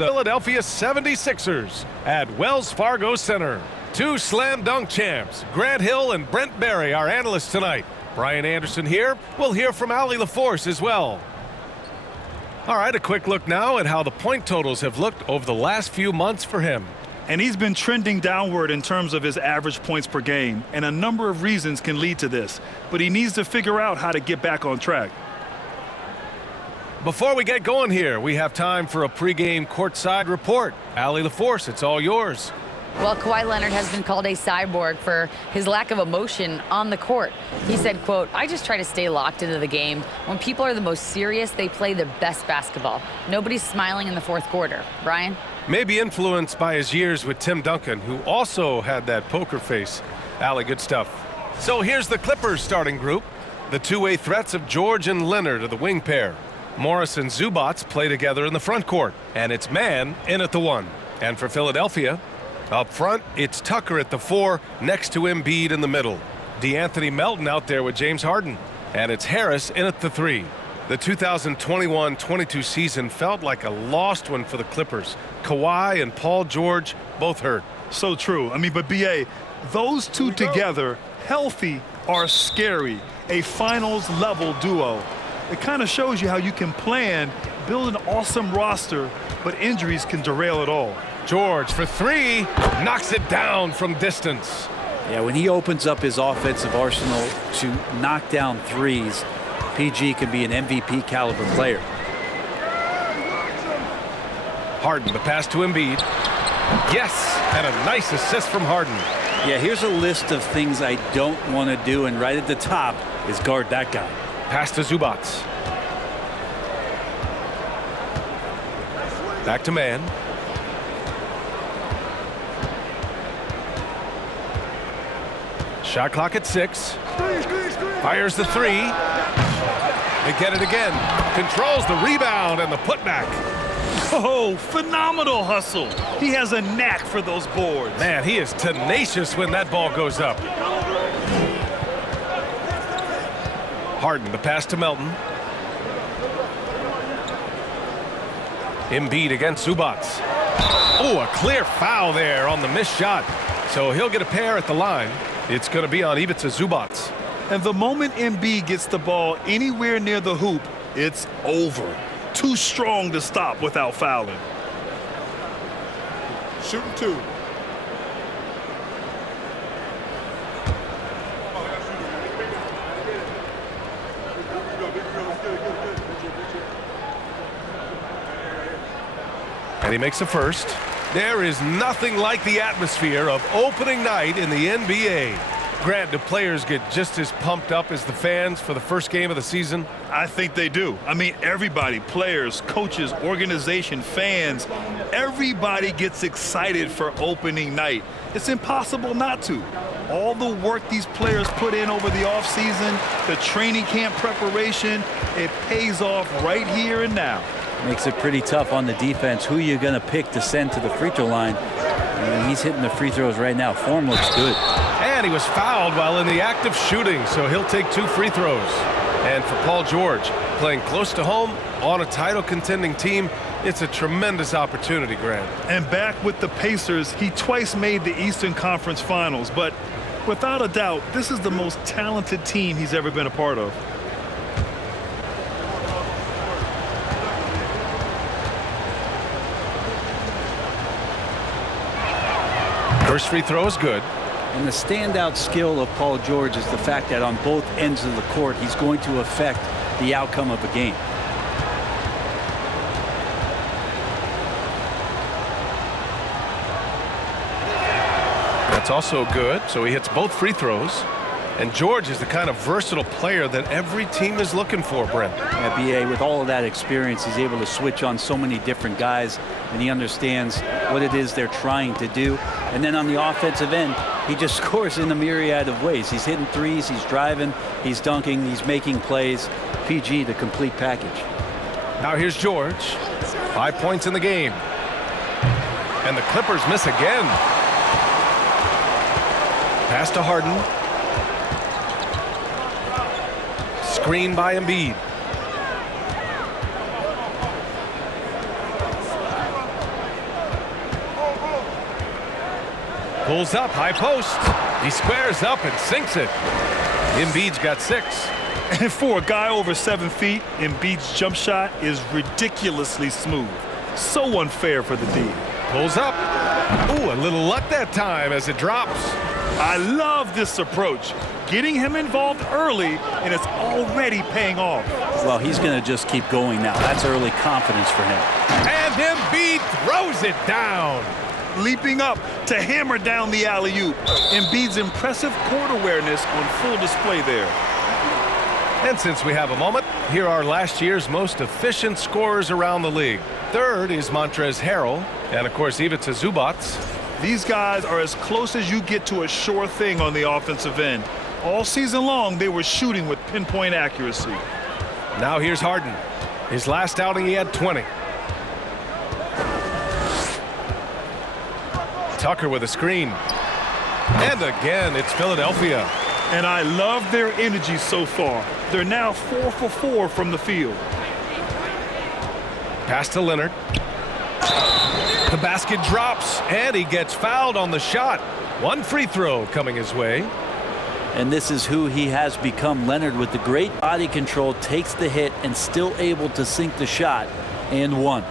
the Philadelphia 76ers at Wells Fargo Center. Two slam dunk champs, Grant Hill and Brent Barry, our analysts tonight. Brian Anderson here. We'll hear from Allie LaForce as well. All right, a quick look now at how the point totals have looked over the last few months for him. And he's been trending downward in terms of his average points per game, and a number of reasons can lead to this. But he needs to figure out how to get back on track. Before we get going here, we have time for a pregame courtside report. Allie LaForce, it's all yours. Well, Kawhi Leonard has been called a cyborg for his lack of emotion on the court. He said, quote, "I just try to stay locked into the game. When people are the most serious, they play the best basketball. Nobody's smiling in the fourth quarter." Brian? Maybe influenced by his years with Tim Duncan, who also had that poker face. Allie, good stuff. So here's the Clippers starting group. The two-way threats of George and Leonard are the wing pair. Morris and Zubac play together in the front court, and it's Mann in at the 1. And for Philadelphia, up front, it's Tucker at the 4, next to Embiid in the middle. DeAnthony Melton out there with James Harden, and it's Harris in at the 3. The 2021-22 season felt like a lost one for the Clippers. Kawhi and Paul George both hurt. So true. I mean, but B.A., those two together, healthy, are scary. A finals-level duo. It kind of shows you how you can plan, build an awesome roster, but injuries can derail it all. George for 3, knocks it down from distance. Yeah, when he opens up his offensive arsenal to knock down threes, PG can be an MVP caliber player. Harden, the pass to Embiid. Yes, and a nice assist from Harden. Yeah, here's a list of things I don't want to do, and right at the top is guard that guy. Pass to Zubac. Back to Mann. Shot clock at 6. Fires the 3. They get it again. Controls the rebound and the putback. Oh, phenomenal hustle. He has a knack for those boards. Man, he is tenacious when that ball goes up. Harden, the pass to Melton. Embiid against Zubac. Oh, a clear foul there on the missed shot. So he'll get a pair at the line. It's going to be on Ivica Zubac. And the moment Embiid gets the ball anywhere near the hoop, it's over. Too strong to stop without fouling. Shooting 2. And he makes a first. There is nothing like the atmosphere of opening night in the NBA. Grant, do players get just as pumped up as the fans for the first game of the season? I think they do. I mean, everybody, players, coaches, organization, fans, everybody gets excited for opening night. It's impossible not to. All the work these players put in over the offseason, the training camp preparation, it pays off right here and now. Makes it pretty tough on the defense. Who you going to pick to send to the free throw line? He's hitting the free throws right now. Form looks good. And he was fouled while in the act of shooting, so he'll take 2 free throws. And for Paul George, playing close to home on a title contending team, it's a tremendous opportunity, Grant. And back with the Pacers, he twice made the Eastern Conference Finals, but without a doubt, this is the most talented team he's ever been a part of. First free throw is good. And the standout skill of Paul George is the fact that on both ends of the court, he's going to affect the outcome of a game. That's also good. So he hits both free throws. And George is the kind of versatile player that every team is looking for, Brent. Yeah, B.A., with all of that experience, he's able to switch on so many different guys, and he understands what it is they're trying to do. And then on the offensive end, he just scores in a myriad of ways. He's hitting threes, he's driving, he's dunking, he's making plays. PG, the complete package. Now here's George. 5 points in the game. And the Clippers miss again. Pass to Harden. Screen by Embiid. Pulls up, high post. He squares up and sinks it. Embiid's got 6. And for a guy over 7 feet, Embiid's jump shot is ridiculously smooth. So unfair for the D. Pulls up. Ooh, a little luck that time as it drops. I love this approach. Getting him involved early, and it's already paying off. Well, he's going to just keep going now. That's early confidence for him. And Embiid throws it down. Leaping up to hammer down the alley-oop. Embiid's impressive court awareness on full display there. And since we have a moment, here are last year's most efficient scorers around the league. Third is Montrezl Harrell, and of course Ivica Zubac. These guys are as close as you get to a sure thing on the offensive end. All season long, they were shooting with pinpoint accuracy. Now here's Harden. His last outing, he had 20. Tucker with a screen. And again, it's Philadelphia. And I love their energy so far. They're now 4 for 4 from the field. Pass to Leonard. The basket drops, and he gets fouled on the shot. One free throw coming his way. And this is who he has become. Leonard, with the great body control, takes the hit and still able to sink the shot, and one.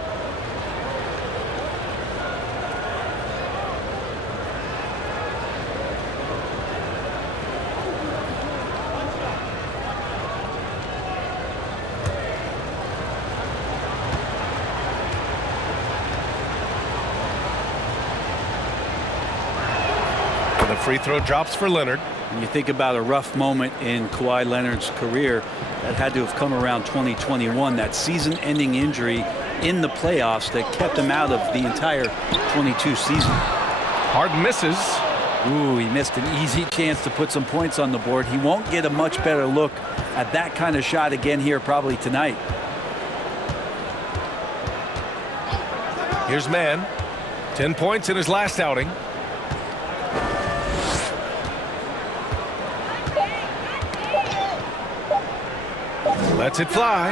The free throw drops for Leonard. When you think about a rough moment in Kawhi Leonard's career, that had to have come around 2021, that season-ending injury in the playoffs that kept him out of the entire 22 season. Harden misses. Ooh, he missed an easy chance to put some points on the board. He won't get a much better look at that kind of shot again here probably tonight. Here's Mann. 10 points in his last outing. Lets it fly.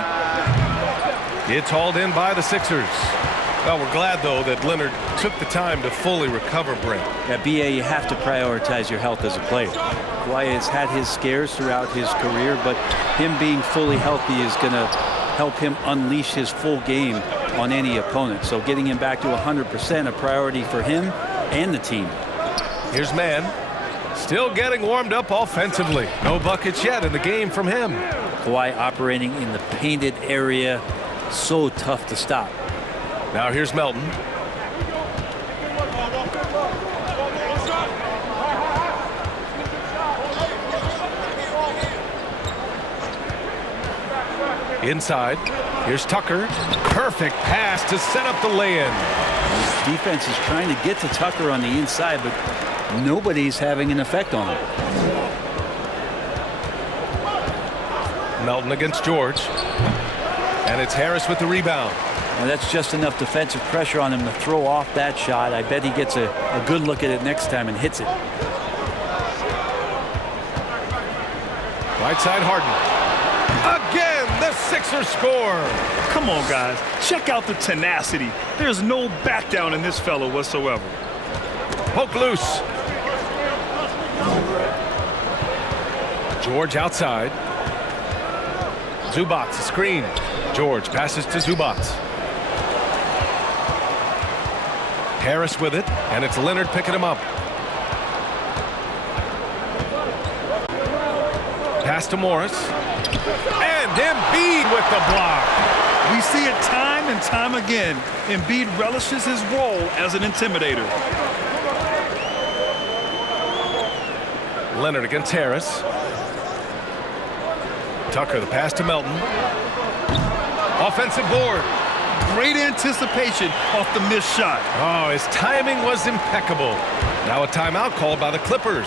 It's hauled in by the Sixers. Well, we're glad, though, that Leonard took the time to fully recover, Brent. At BA, you have to prioritize your health as a player. Kawhi has had his scares throughout his career, but him being fully healthy is going to help him unleash his full game on any opponent. So getting him back to 100% a priority for him and the team. Here's Mann. Still getting warmed up offensively. No buckets yet in the game from him. Kawhi operating in the painted area. So tough to stop. Now here's Melton. Inside. Here's Tucker. Perfect pass to set up the lay-in. Defense is trying to get to Tucker on the inside, but nobody's having an effect on him. Melton against George. And it's Harris with the rebound. And that's just enough defensive pressure on him to throw off that shot. I bet he gets a good look at it next time and hits it. Right side, Harden. Again, the Sixers score. Come on, guys. Check out the tenacity. There's no back down in this fellow whatsoever. Poke loose. George outside. Zubac, a screen. George passes to Zubac. Harris with it, and it's Leonard picking him up. Pass to Morris. And Embiid with the block. We see it time and time again. Embiid relishes his role as an intimidator. Leonard against Harris. Tucker, the pass to Melton. Offensive board. Great anticipation off the missed shot. Oh, his timing was impeccable. Now a timeout called by the Clippers.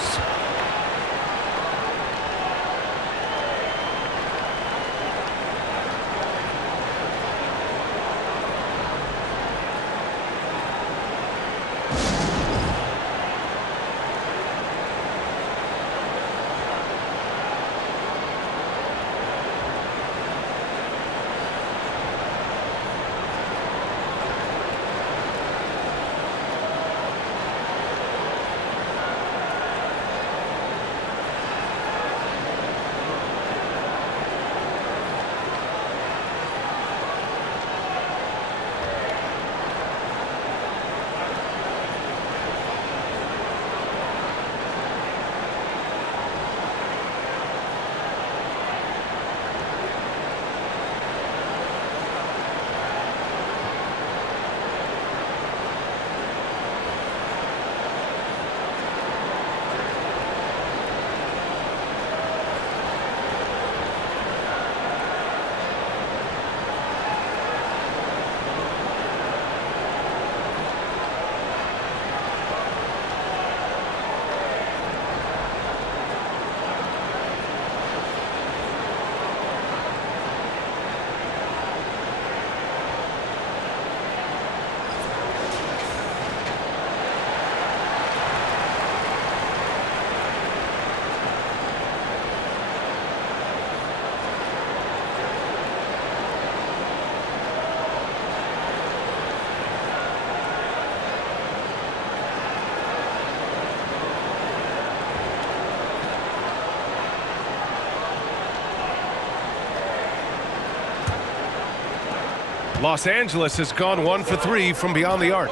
Los Angeles has gone 1 for 3 from beyond the arc.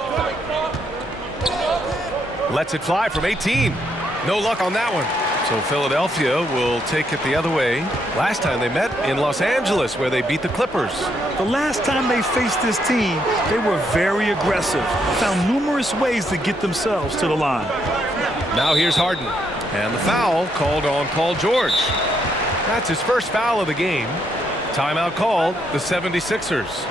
Lets it fly from 18. No luck on that one. So Philadelphia will take it the other way. Last time they met in Los Angeles, where they beat the Clippers. The last time they faced this team, they were very aggressive, found numerous ways to get themselves to the line. Now here's Harden. And the foul called on Paul George. That's his first foul of the game. Timeout called, the 76ers.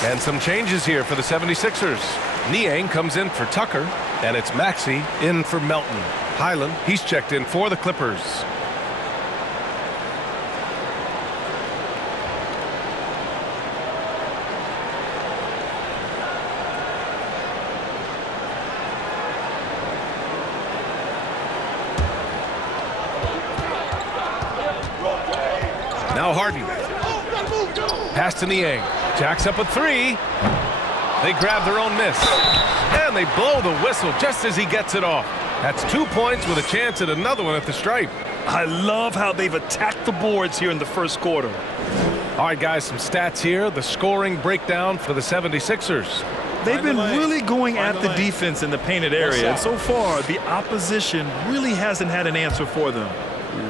And some changes here for the 76ers. Niang comes in for Tucker, and it's Maxey in for Melton. Highland, he's checked in for the Clippers. Now Harden. Pass to Niang. Jacks up a three. They grab their own miss. And they blow the whistle just as he gets it off. That's 2 points with a chance at another one at the stripe. I love how they've attacked the boards here in the first quarter. All right, guys, some stats here. The scoring breakdown for the 76ers. They've been really going at the defense in the painted area. And so far, the opposition really hasn't had an answer for them.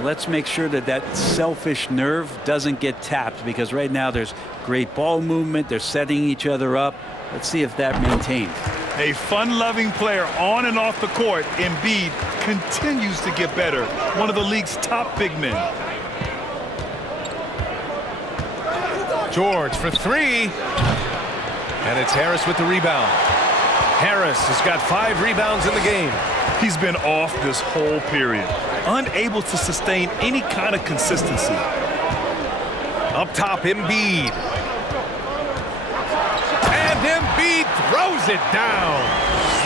Let's make sure that that selfish nerve doesn't get tapped, because right now there's great ball movement. They're setting each other up. Let's see if that maintains. A fun-loving player on and off the court, Embiid continues to get better. One of the league's top big men. George for three. And it's Harris with the rebound. Harris has got 5 rebounds in the game. He's been off this whole period, unable to sustain any kind of consistency. Up top, Embiid. And Embiid throws it down.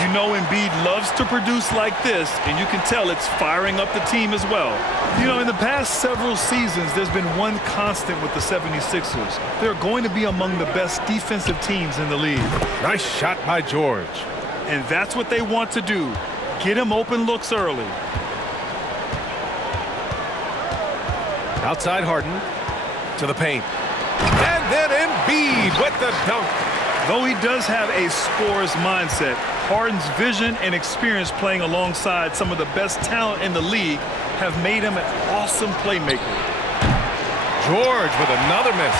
You know Embiid loves to produce like this, and you can tell it's firing up the team as well. You know, in the past several seasons, there's been one constant with the 76ers. They're going to be among the best defensive teams in the league. Nice shot by George. And that's what they want to do. Get him open looks early. Outside Harden to the paint. And then Embiid with the dunk. Though he does have a scorer's mindset, Harden's vision and experience playing alongside some of the best talent in the league have made him an awesome playmaker. George with another miss.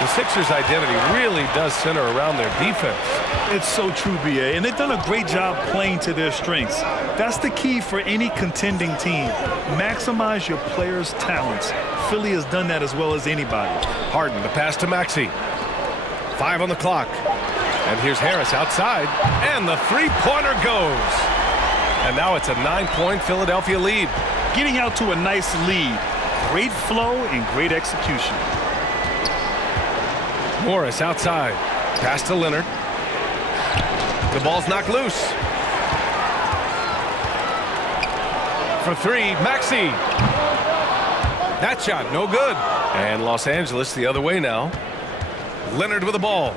The Sixers' identity really does center around their defense. It's so true, B.A., and they've done a great job playing to their strengths. That's the key for any contending team. Maximize your players' talents. Philly has done that as well as anybody. Harden, the pass to Maxey. 5 on the clock. And here's Harris outside, and the three-pointer goes. And now it's a 9-point Philadelphia lead. Getting out to a nice lead. Great flow and great execution. Morris outside. Pass to Leonard. The ball's knocked loose. For three, Maxey. That shot, no good. And Los Angeles the other way now. Leonard with the ball.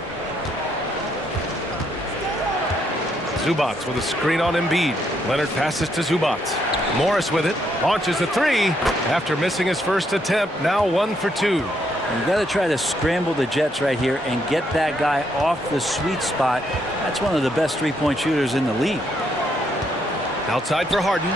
Zubac with a screen on Embiid. Leonard passes to Zubac. Morris with it, launches a three after missing his first attempt. Now 1 for 2. You got to try to scramble the Jets right here and get that guy off the sweet spot. That's one of the best three-point shooters in the league. Outside for Harden.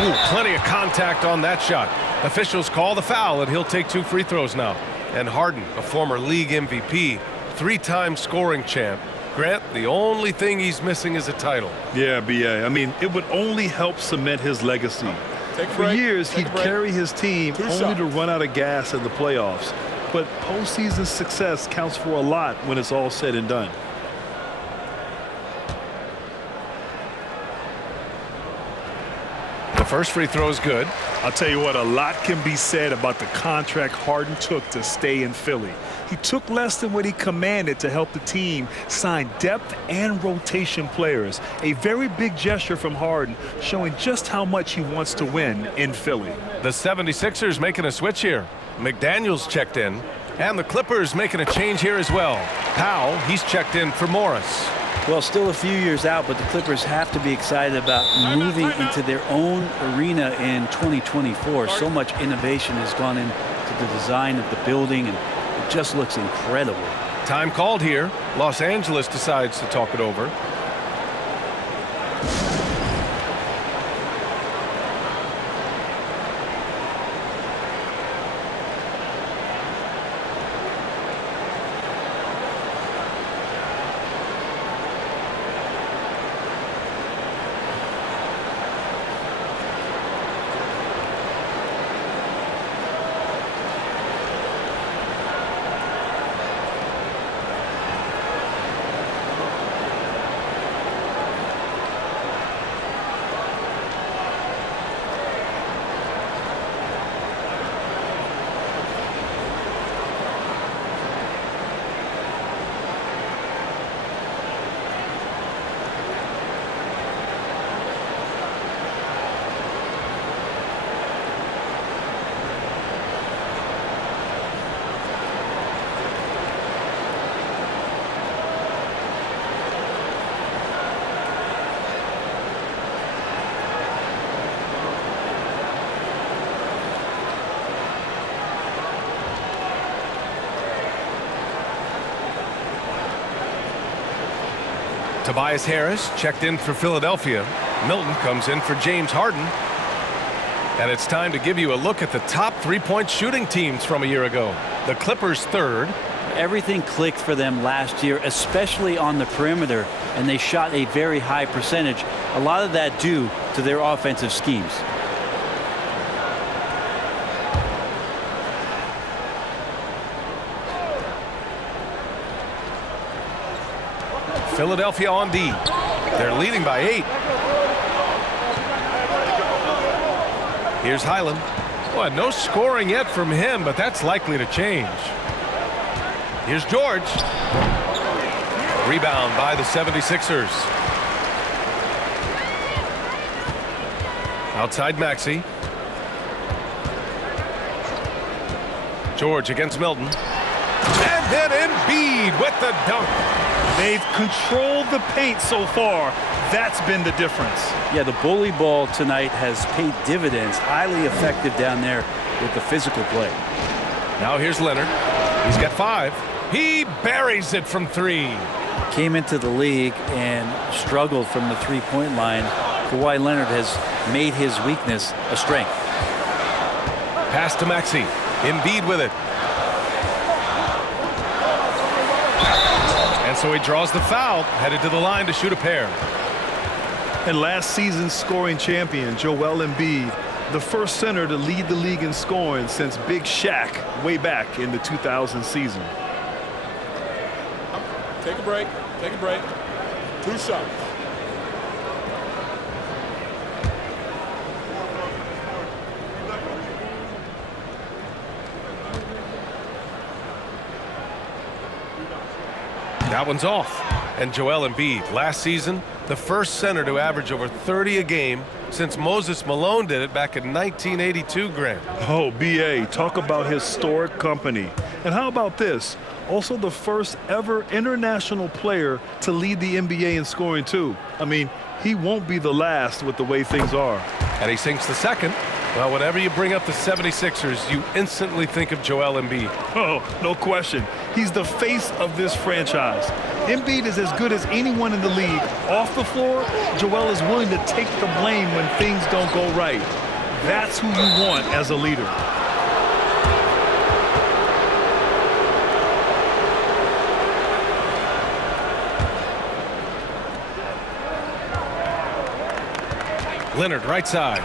Ooh, plenty of contact on that shot. Officials call the foul, and he'll take 2 free throws now. And Harden, a former league MVP, 3-time scoring champ. Grant, the only thing he's missing is a title. Yeah, B.A. I mean, it would only help cement his legacy. For years, he'd carry his team only to run out of gas in the playoffs. But postseason success counts for a lot when it's all said and done. The first free throw is good. I'll tell you what, a lot can be said about the contract Harden took to stay in Philly. He took less than what he commanded to help the team sign depth and rotation players. A very big gesture from Harden, showing just how much he wants to win in Philly. The 76ers making a switch here. McDaniels checked in, and the Clippers making a change here as well. Powell, he's checked in for Morris. Well, still a few years out, but the Clippers have to be excited about moving into their own arena in 2024. So much innovation has gone into the design of the building, and it just looks incredible. Time called here. Los Angeles decides to talk it over. Tobias Harris checked in for Philadelphia. Milton comes in for James Harden. And it's time to give you a look at the top three-point shooting teams from a year ago. The Clippers third. Everything clicked for them last year, especially on the perimeter, and they shot a very high percentage. A lot of that due to their offensive schemes. Philadelphia on D. They're leading by 8. Here's Highland. Well, no scoring yet from him, but that's likely to change. Here's George. Rebound by the 76ers. Outside Maxey. George against Milton. And then Embiid with the dunk. They've controlled the paint so far. That's been the difference. Yeah, the bully ball tonight has paid dividends. Highly effective down there with the physical play. Now here's Leonard. He's got 5. He buries it from 3. Came into the league and struggled from the three-point line. Kawhi Leonard has made his weakness a strength. Pass to Maxey. Embiid with it. And so he draws the foul, headed to the line to shoot a pair. And last season's scoring champion, Joel Embiid, the first center to lead the league in scoring since Big Shaq way back in the 2000 season. Take a break. Take a break. 2 shots. That one's off. And Joel Embiid, last season, the first center to average over 30 a game since Moses Malone did it back in 1982, Grant. Oh, B.A., talk about historic company. And how about this? Also the first ever international player to lead the NBA in scoring, too. I mean, he won't be the last with the way things are. And he sinks the second. Well, whenever you bring up the 76ers, you instantly think of Joel Embiid. Oh, no question. He's the face of this franchise. Embiid is as good as anyone in the league. Off the floor, Joel is willing to take the blame when things don't go right. That's who you want as a leader. Leonard, right side.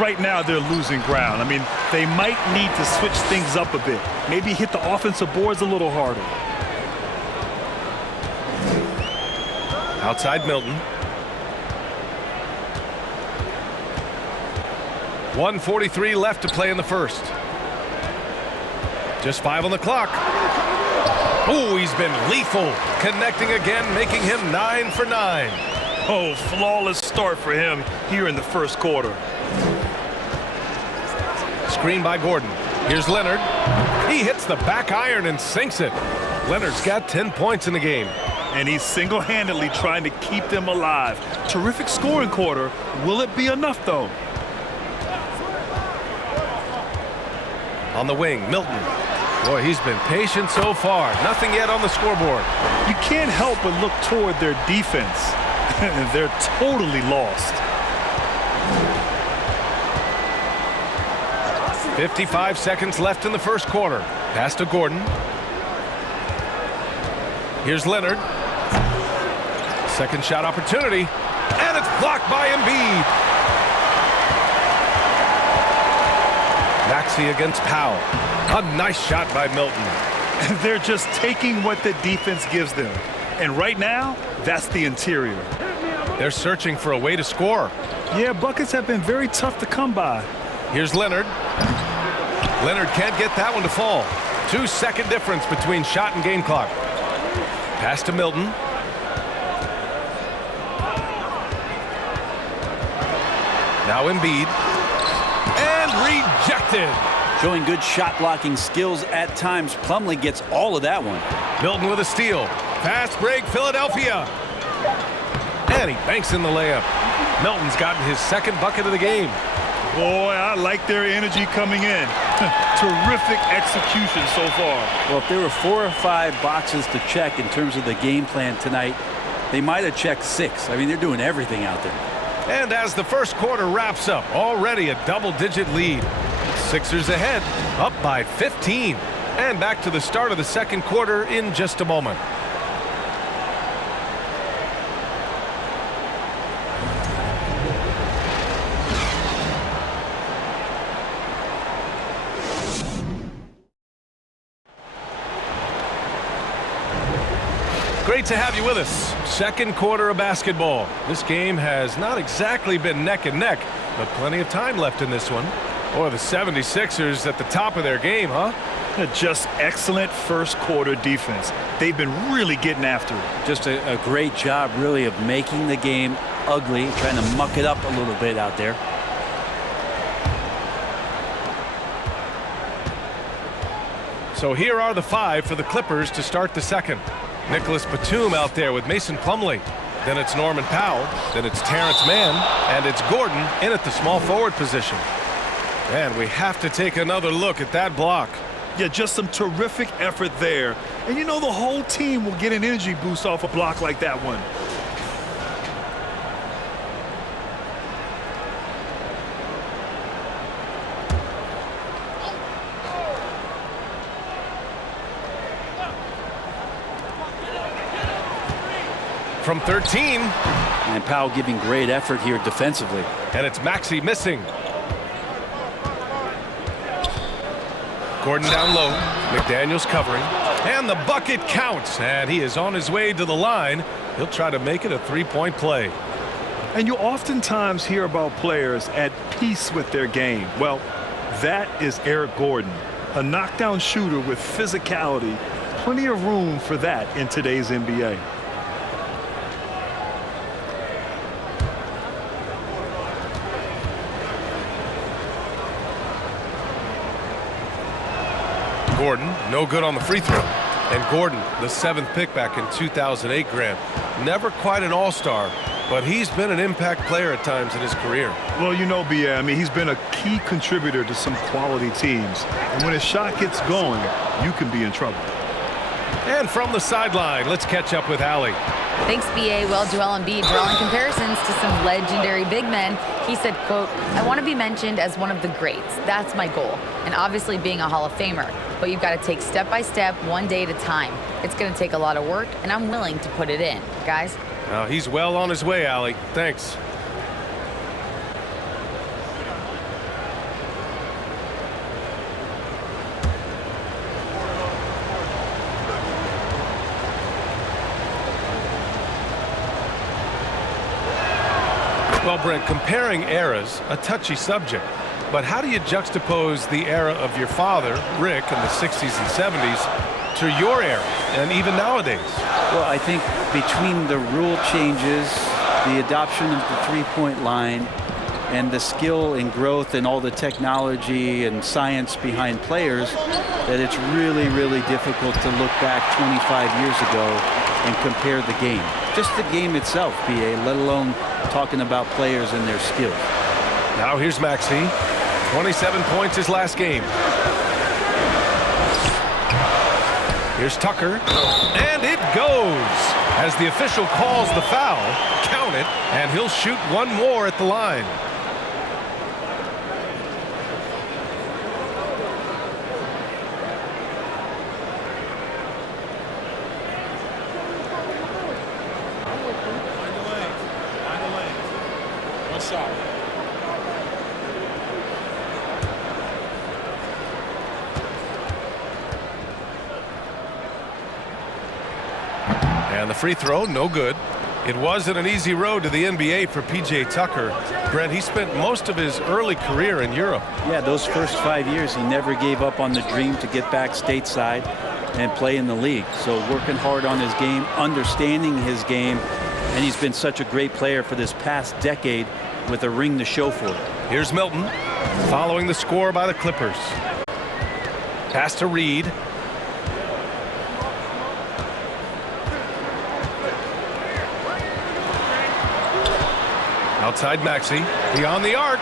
Right now, they're losing ground. I mean, they might need to switch things up a bit. Maybe hit the offensive boards a little harder. Outside Milton. 1:43 left to play in the first. Just 5 on the clock. Oh, he's been lethal. Connecting again, making him 9 for 9. Oh, flawless start for him here in the first quarter. Screen by Gordon. Here's Leonard. He hits the back iron and sinks it. Leonard's got 10 points in the game. And he's single-handedly trying to keep them alive. Terrific scoring quarter. Will it be enough, though? On the wing, Milton. Boy, he's been patient so far. Nothing yet on the scoreboard. You can't help but look toward their defense. They're totally lost. 55 seconds left in the first quarter. Pass to Gordon. Here's Leonard. Second shot opportunity. And it's blocked by Embiid. Maxey against Powell. A nice shot by Milton. They're just taking what the defense gives them. And right now, that's the interior. They're searching for a way to score. Yeah, buckets have been very tough to come by. Here's Leonard. Leonard can't get that one to fall. 2-second difference between shot and game clock. Pass to Milton. Now Embiid. And rejected. Showing good shot blocking skills at times. Plumlee gets all of that one. Milton with a steal. Fast break, Philadelphia. And he banks in the layup. Milton's gotten his second bucket of the game. Boy, I like their energy coming in. Terrific execution so far. Well, if there were 4 or 5 boxes to check in terms of the game plan tonight, they might have checked 6. I mean, they're doing everything out there. And as the first quarter wraps up, already a double-digit lead. Sixers ahead, up by 15. And back to the start of the second quarter in just a moment. Great to have you with us. Second quarter of basketball. This game has not exactly been neck and neck, but plenty of time left in this one. Or the 76ers at the top of their game, huh? Just excellent first quarter defense. They've been really getting after it. Just a great job, really, of making the game ugly, trying to muck it up a little bit out there. So here are the 5 for the Clippers to start the second. Nicholas Batum out there with Mason Plumlee. Then it's Norman Powell. Then it's Terrence Mann. And it's Gordon in at the small forward position. And we have to take another look at that block. Yeah, just some terrific effort there. And you know the whole team will get an energy boost off a block like that one. From 13. And Powell giving great effort here defensively. And it's Maxey missing. Gordon down low. McDaniels covering. And the bucket counts. And he is on his way to the line. He'll try to make it a three-point play. And you oftentimes hear about players at peace with their game. Well, that is Eric Gordon, a knockdown shooter with physicality. Plenty of room for that in today's NBA. Gordon, no good on the free throw. And Gordon, the 7th pick back in 2008, Grant. Never quite an all-star, but he's been an impact player at times in his career. Well, you know, B.A., I mean, he's been a key contributor to some quality teams. And when his shot gets going, you can be in trouble. And from the sideline, let's catch up with Allie. Thanks, B.A. Well, Joel Embiid drawing comparisons to some legendary big men. He said, quote, I want to be mentioned as one of the greats. That's my goal. And obviously being a Hall of Famer. But you've got to take step by step, one day at a time. It's going to take a lot of work, and I'm willing to put it in. Guys? He's well on his way, Allie. Thanks. Well, Brent, comparing eras, a touchy subject. But how do you juxtapose the era of your father, Rick, in the 60s and 70s, to your era, and even nowadays? Well, I think between the rule changes, the adoption of the three-point line, and the skill and growth and all the technology and science behind players, that it's really, really difficult to look back 25 years ago and compare the game. Just the game itself, B.A., let alone talking about players and their skills. Now here's Maxey. 27 points his last game. Here's Tucker. And it goes. As the official calls the foul, count it, and he'll shoot one more at the line. And the free throw, no good. It wasn't an easy road to the NBA for P.J. Tucker. Brent, he spent most of his early career in Europe. Yeah, those first 5 years, he never gave up on the dream to get back stateside and play in the league. So working hard on his game, understanding his game, and he's been such a great player for this past decade with a ring to show for it. Here's Milton, following the score by the Clippers. Pass to Reed. Outside Maxey, beyond the arc,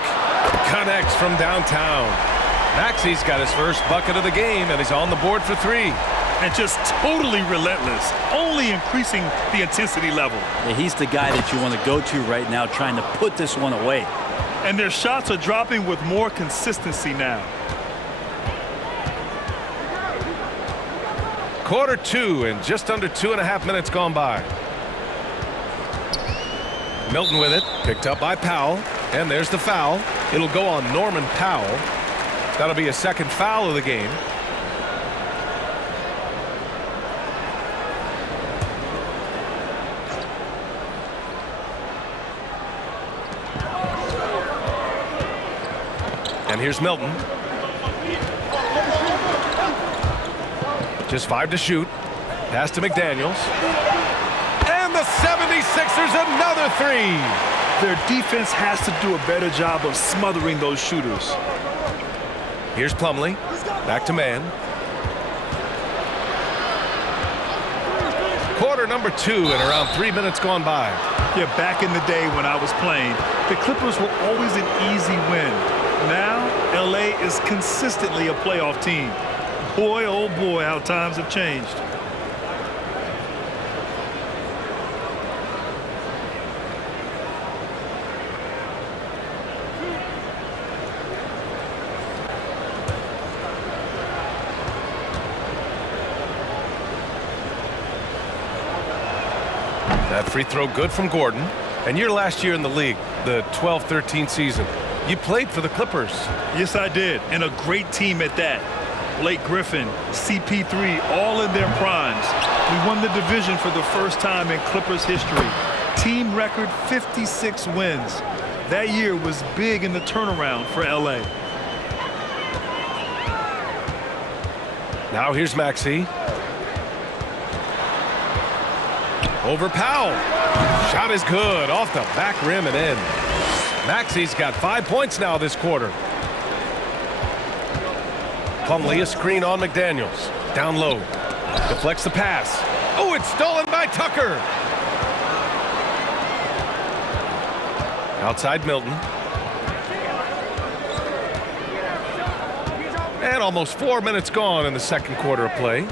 connects from downtown. Maxey's got his first bucket of the game, and he's on the board for 3. And just totally relentless, only increasing the intensity level. Yeah, he's the guy that you want to go to right now, trying to put this one away. And their shots are dropping with more consistency now. Quarter 2 and just under 2.5 minutes gone by. Milton with it, picked up by Powell, and there's the foul. It'll go on Norman Powell. That'll be a second foul of the game. And here's Milton. Just 5 to shoot. Pass to McDaniels. And the 76ers another 3. Their defense has to do a better job of smothering those shooters. Here's Plumlee. Back to man. Quarter number 2 and around 3 minutes gone by. Yeah, back in the day when I was playing, the Clippers were always an easy win. Now, LA is consistently a playoff team. Boy, oh boy, how times have changed. That free throw good from Gordon. And your last year in the league, the 12-13 season, you played for the Clippers. Yes, I did, and a great team at that. Blake Griffin, CP3, all in their primes. We won the division for the first time in Clippers history. Team record 56 wins. That year was big in the turnaround for LA. Now here's Maxey. Over Powell. Shot is good off the back rim and in. Maxey's got 5 points now this quarter. Plumlee a screen on McDaniels. Down low. Deflects the pass. Oh, it's stolen by Tucker. Outside Milton. And almost 4 minutes gone in the second quarter of play.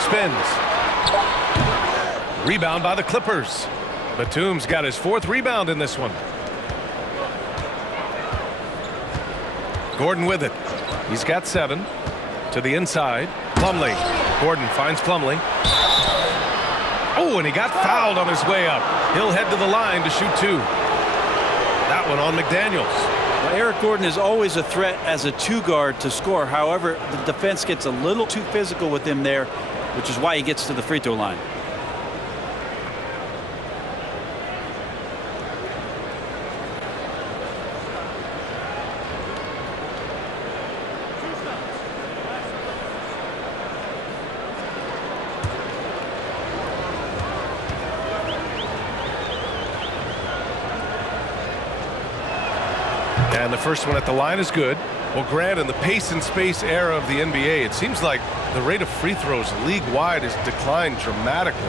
Spins. Rebound by the Clippers. Batum's got his 4th rebound in this one. Gordon with it. He's got 7. To the inside. Plumlee. Gordon finds Plumlee. Oh, and he got fouled on his way up. He'll head to the line to shoot 2. That one on McDaniels. Well, Eric Gordon is always a threat as a 2-guard to score. However, the defense gets a little too physical with him there, which is why he gets to the free throw line. And the first one at the line is good. Well, Grant, in the pace and space era of the NBA, it seems like the rate of free throws league-wide has declined dramatically.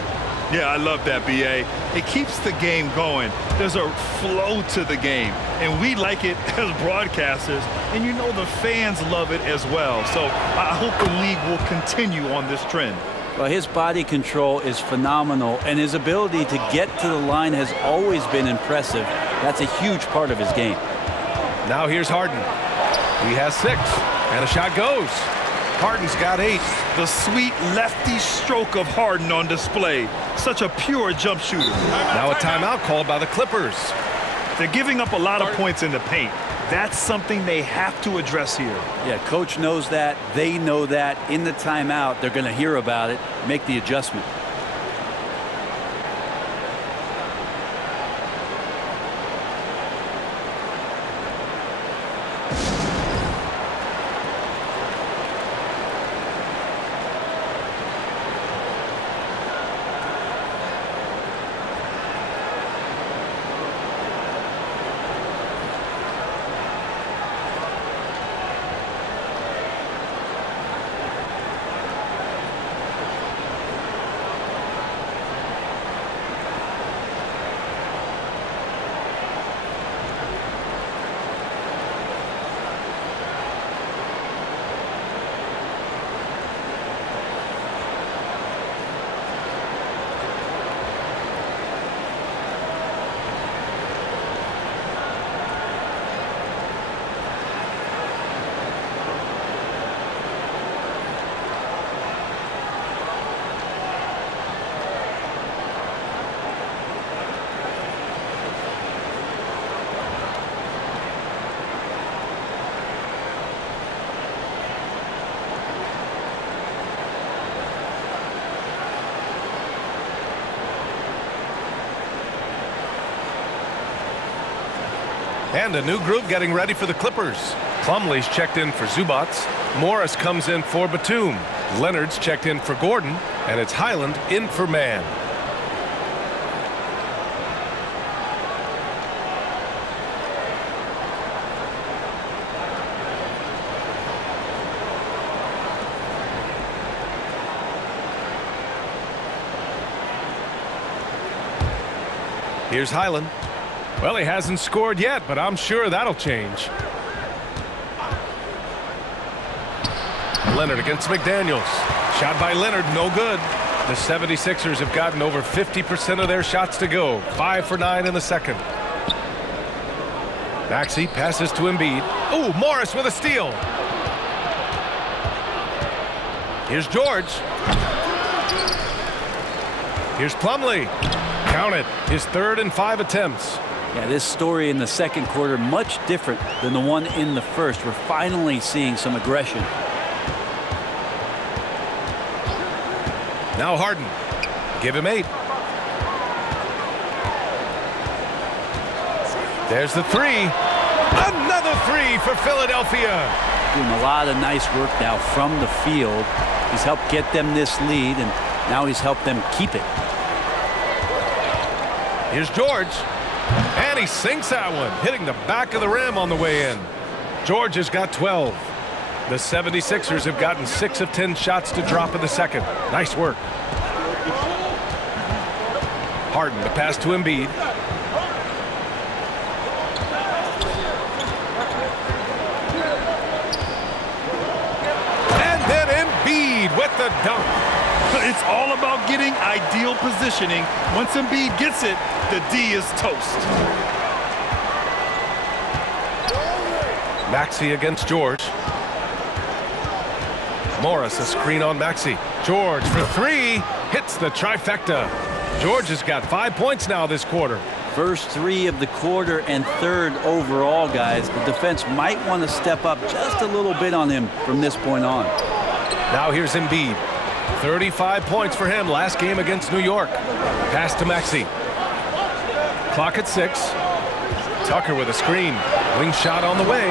Yeah, I love that, B.A. It keeps the game going. There's a flow to the game, and we like it as broadcasters, and you know the fans love it as well. So I hope the league will continue on this trend. Well, his body control is phenomenal, and his ability to get to the line has always been impressive. That's a huge part of his game. Now here's Harden. He has 6, and a shot goes. Harden's got 8. The sweet lefty stroke of Harden on display. Such a pure jump shooter. Now a timeout called by the Clippers. They're giving up a lot of points in the paint. That's something they have to address here. Yeah, coach knows that. They know that. In the timeout, they're going to hear about it, make the adjustment. And a new group getting ready for the Clippers. Plumlee's checked in for Zubac. Morris comes in for Batum. Leonard's checked in for Gordon. And it's Highland in for Mann. Here's Highland. Well, he hasn't scored yet, but I'm sure that'll change. Leonard against McDaniels. Shot by Leonard, no good. The 76ers have gotten over 50% of their shots to go. 5 for 9 in the second. Maxey passes to Embiid. Oh, Morris with a steal. Here's George. Here's Plumlee. Count it. His 3rd and 5 attempts. Yeah, this story in the second quarter much different than the one in the first. We're finally seeing some aggression. Now Harden. Give him 8. There's the 3. Another 3 for Philadelphia. Doing a lot of nice work now from the field. He's helped get them this lead, and now he's helped them keep it. Here's George. And And he sinks that one, hitting the back of the rim on the way in. George has got 12. The 76ers have gotten 6 of 10 shots to drop in the second. Nice work. Harden, the pass to Embiid. And then Embiid with the dunk. It's all about getting ideal positioning. Once Embiid gets it, the D is toast. Maxey against George. Morris, a screen on Maxey. George for 3, hits the trifecta. George has got 5 points now this quarter. First 3 of the quarter and 3rd overall, guys. The defense might want to step up just a little bit on him from this point on. Now here's Embiid. 35 points for him last game against New York. Pass to Maxey. Clock at 6. Tucker with a screen. Wing shot on the way.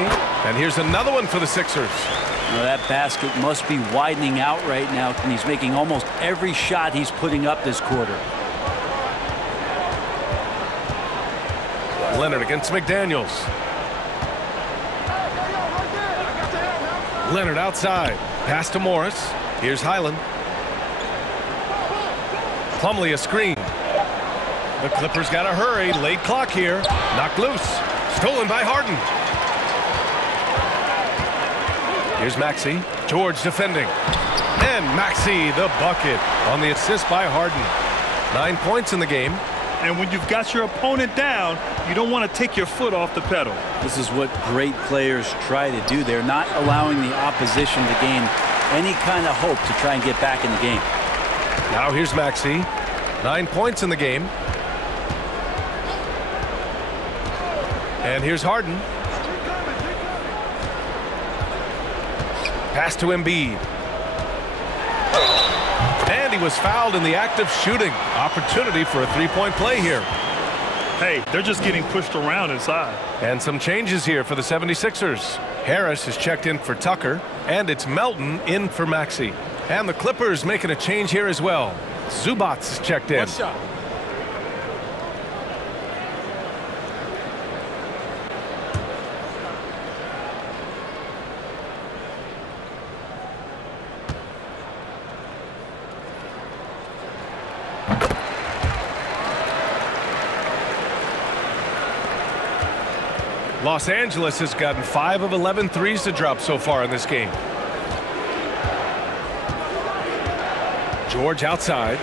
And here's another one for the Sixers. Well, that basket must be widening out right now, and he's making almost every shot he's putting up this quarter. Leonard against McDaniels. Leonard outside. Pass to Morris. Here's Highland. Plumlee a screen. The Clippers got to hurry. Late clock here. Knocked loose. Stolen by Harden. Here's Maxey. George defending. And Maxey the bucket on the assist by Harden. 9 points in the game. And when you've got your opponent down, you don't want to take your foot off the pedal. This is what great players try to do. They're not allowing the opposition to gain any kind of hope to try and get back in the game. Now here's Maxey. 9 points in the game. And here's Harden. Pass to Embiid. And he was fouled in the act of shooting. Opportunity for a three-point play here. Hey, they're just getting pushed around inside. And some changes here for the 76ers. Harris is checked in for Tucker, and it's Melton in for Maxey. And the Clippers making a change here as well. Zubac is checked in. One shot. Los Angeles has gotten 5 of 11 threes to drop so far in this game. George outside.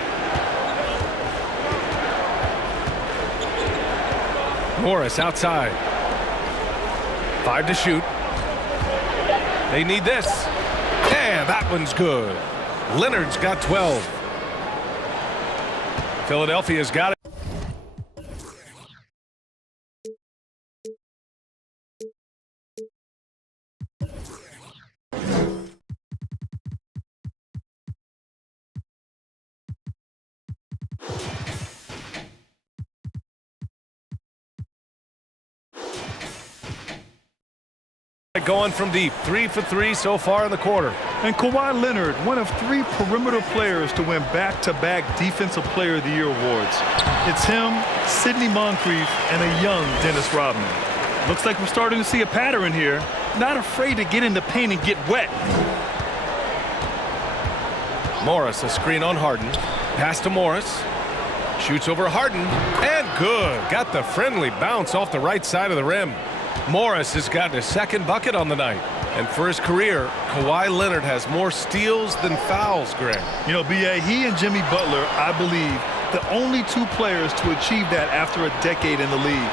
Morris outside. 5 to shoot. They need this. And that one's good. Leonard's got 12. Philadelphia's got it. Going from deep. 3 for 3 so far in the quarter. And Kawhi Leonard, one of 3 perimeter players to win back-to-back Defensive Player of the Year awards. It's him, Sidney Moncrief, and a young Dennis Rodman. Looks like we're starting to see a pattern here. Not afraid to get in the paint and get wet. Morris, a screen on Harden. Pass to Morris. Shoots over Harden. And good. Got the friendly bounce off the right side of the rim. Morris has gotten his 2nd bucket on the night. And for his career, Kawhi Leonard has more steals than fouls, Greg. You know, B.A., he and Jimmy Butler, I believe, the only 2 players to achieve that after a decade in the league.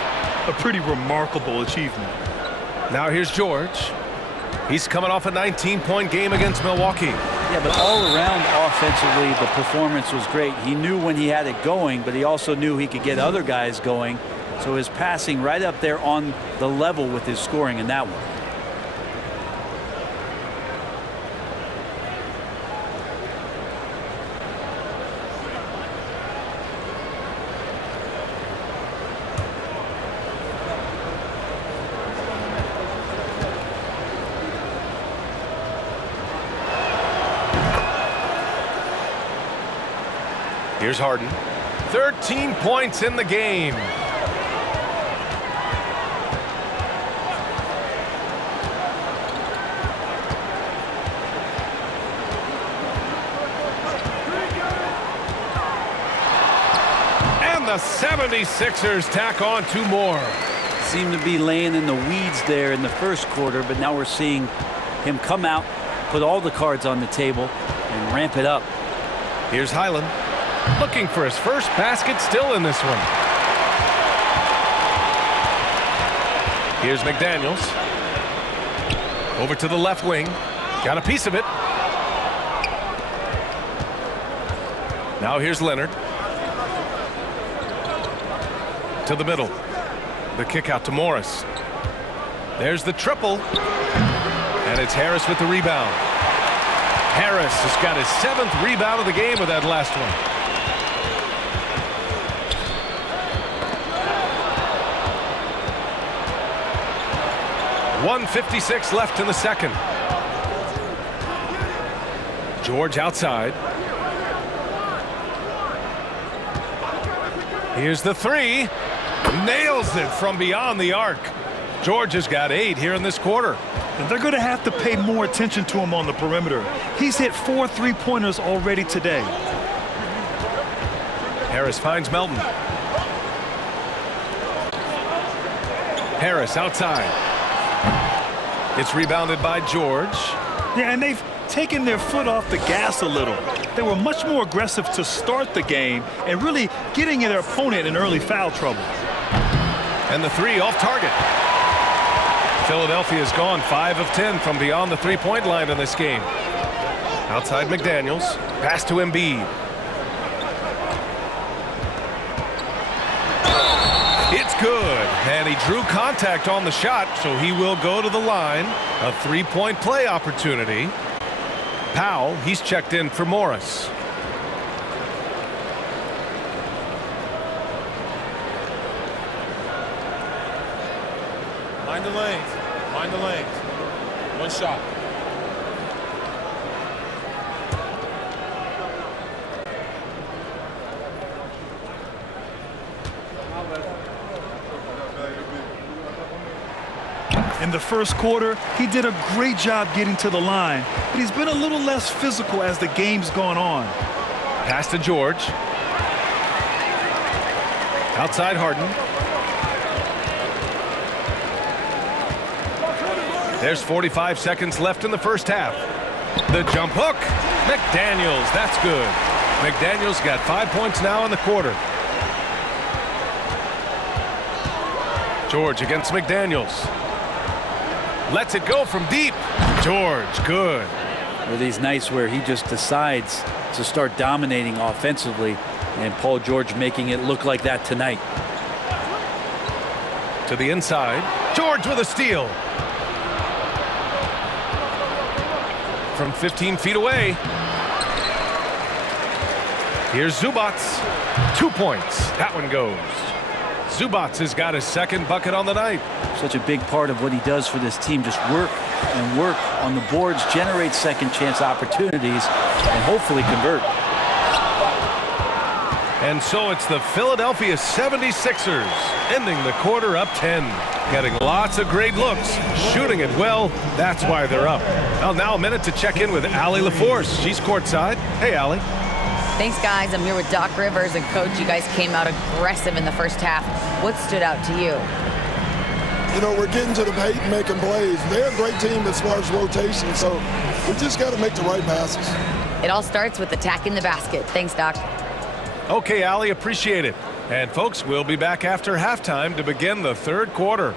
A pretty remarkable achievement. Now here's George. He's coming off a 19-point game against Milwaukee. Yeah, but all around offensively, the performance was great. He knew when he had it going, but he also knew he could get other guys going. So his passing right up there on the level with his scoring in that one. Here's Harden. 13 points in the game. the 76ers tack on 2 more. Seemed to be laying in the weeds there in the first quarter, but now we're seeing him come out, put all the cards on the table, and ramp it up. Here's Highland, looking for his first basket, still in this one. Here's McDaniels. Over to the left wing. Got a piece of it. Now here's Leonard. To the middle. The kick out to Morris. There's the triple. And it's Harris with the rebound. Harris has got his 7th rebound of the game with that last one. .156 left in the second. George outside. Here's the 3. Nails it from beyond the arc. George has got 8 here in this quarter. And they're going to have to pay more attention to him on the perimeter. He's hit 4 3-pointers already today. Harris finds Melton. Harris outside. It's rebounded by George. Yeah, and they've taken their foot off the gas a little. They were much more aggressive to start the game and really getting their opponent in early foul trouble. And the 3 off target. Philadelphia's gone 5 of 10 from beyond the 3-point line in this game. Outside McDaniels. Pass to Embiid. It's good. And he drew contact on the shot, so he will go to the line. A 3-point play opportunity. Powell, he's checked in for Morris. Mind the lanes. Mind the lanes. 1 shot. In the first quarter, he did a great job getting to the line, but he's been a little less physical as the game's gone on. Pass to George. Outside Harden. There's 45 seconds left in the first half. The jump hook. McDaniels, that's good. McDaniels got 5 points now in the quarter. George against McDaniels. Lets it go from deep. George, good. Well, these nights where he just decides to start dominating offensively, and Paul George making it look like that tonight. To the inside. George with a steal. From 15 feet away. Here's Zubats. 2 points. That one goes. Zubats has got his 2nd bucket on the night. Such a big part of what he does for this team. Just work and work on the boards, generate second chance opportunities, and hopefully convert. And so it's the Philadelphia 76ers ending the quarter up 10. Getting lots of great looks, shooting it well. That's why they're up. Well, now a minute to check in with Allie LaForce. She's courtside. Hey, Allie. Thanks, guys. I'm here with Doc Rivers. And, Coach, you guys came out aggressive in the first half. What stood out to you? You know, we're getting to the paint and making plays. They're a great team as far as rotation, so we just got to make the right passes. It all starts with attacking the basket. Thanks, Doc. Okay, Allie, appreciate it. And, folks, we'll be back after halftime to begin the 3rd quarter.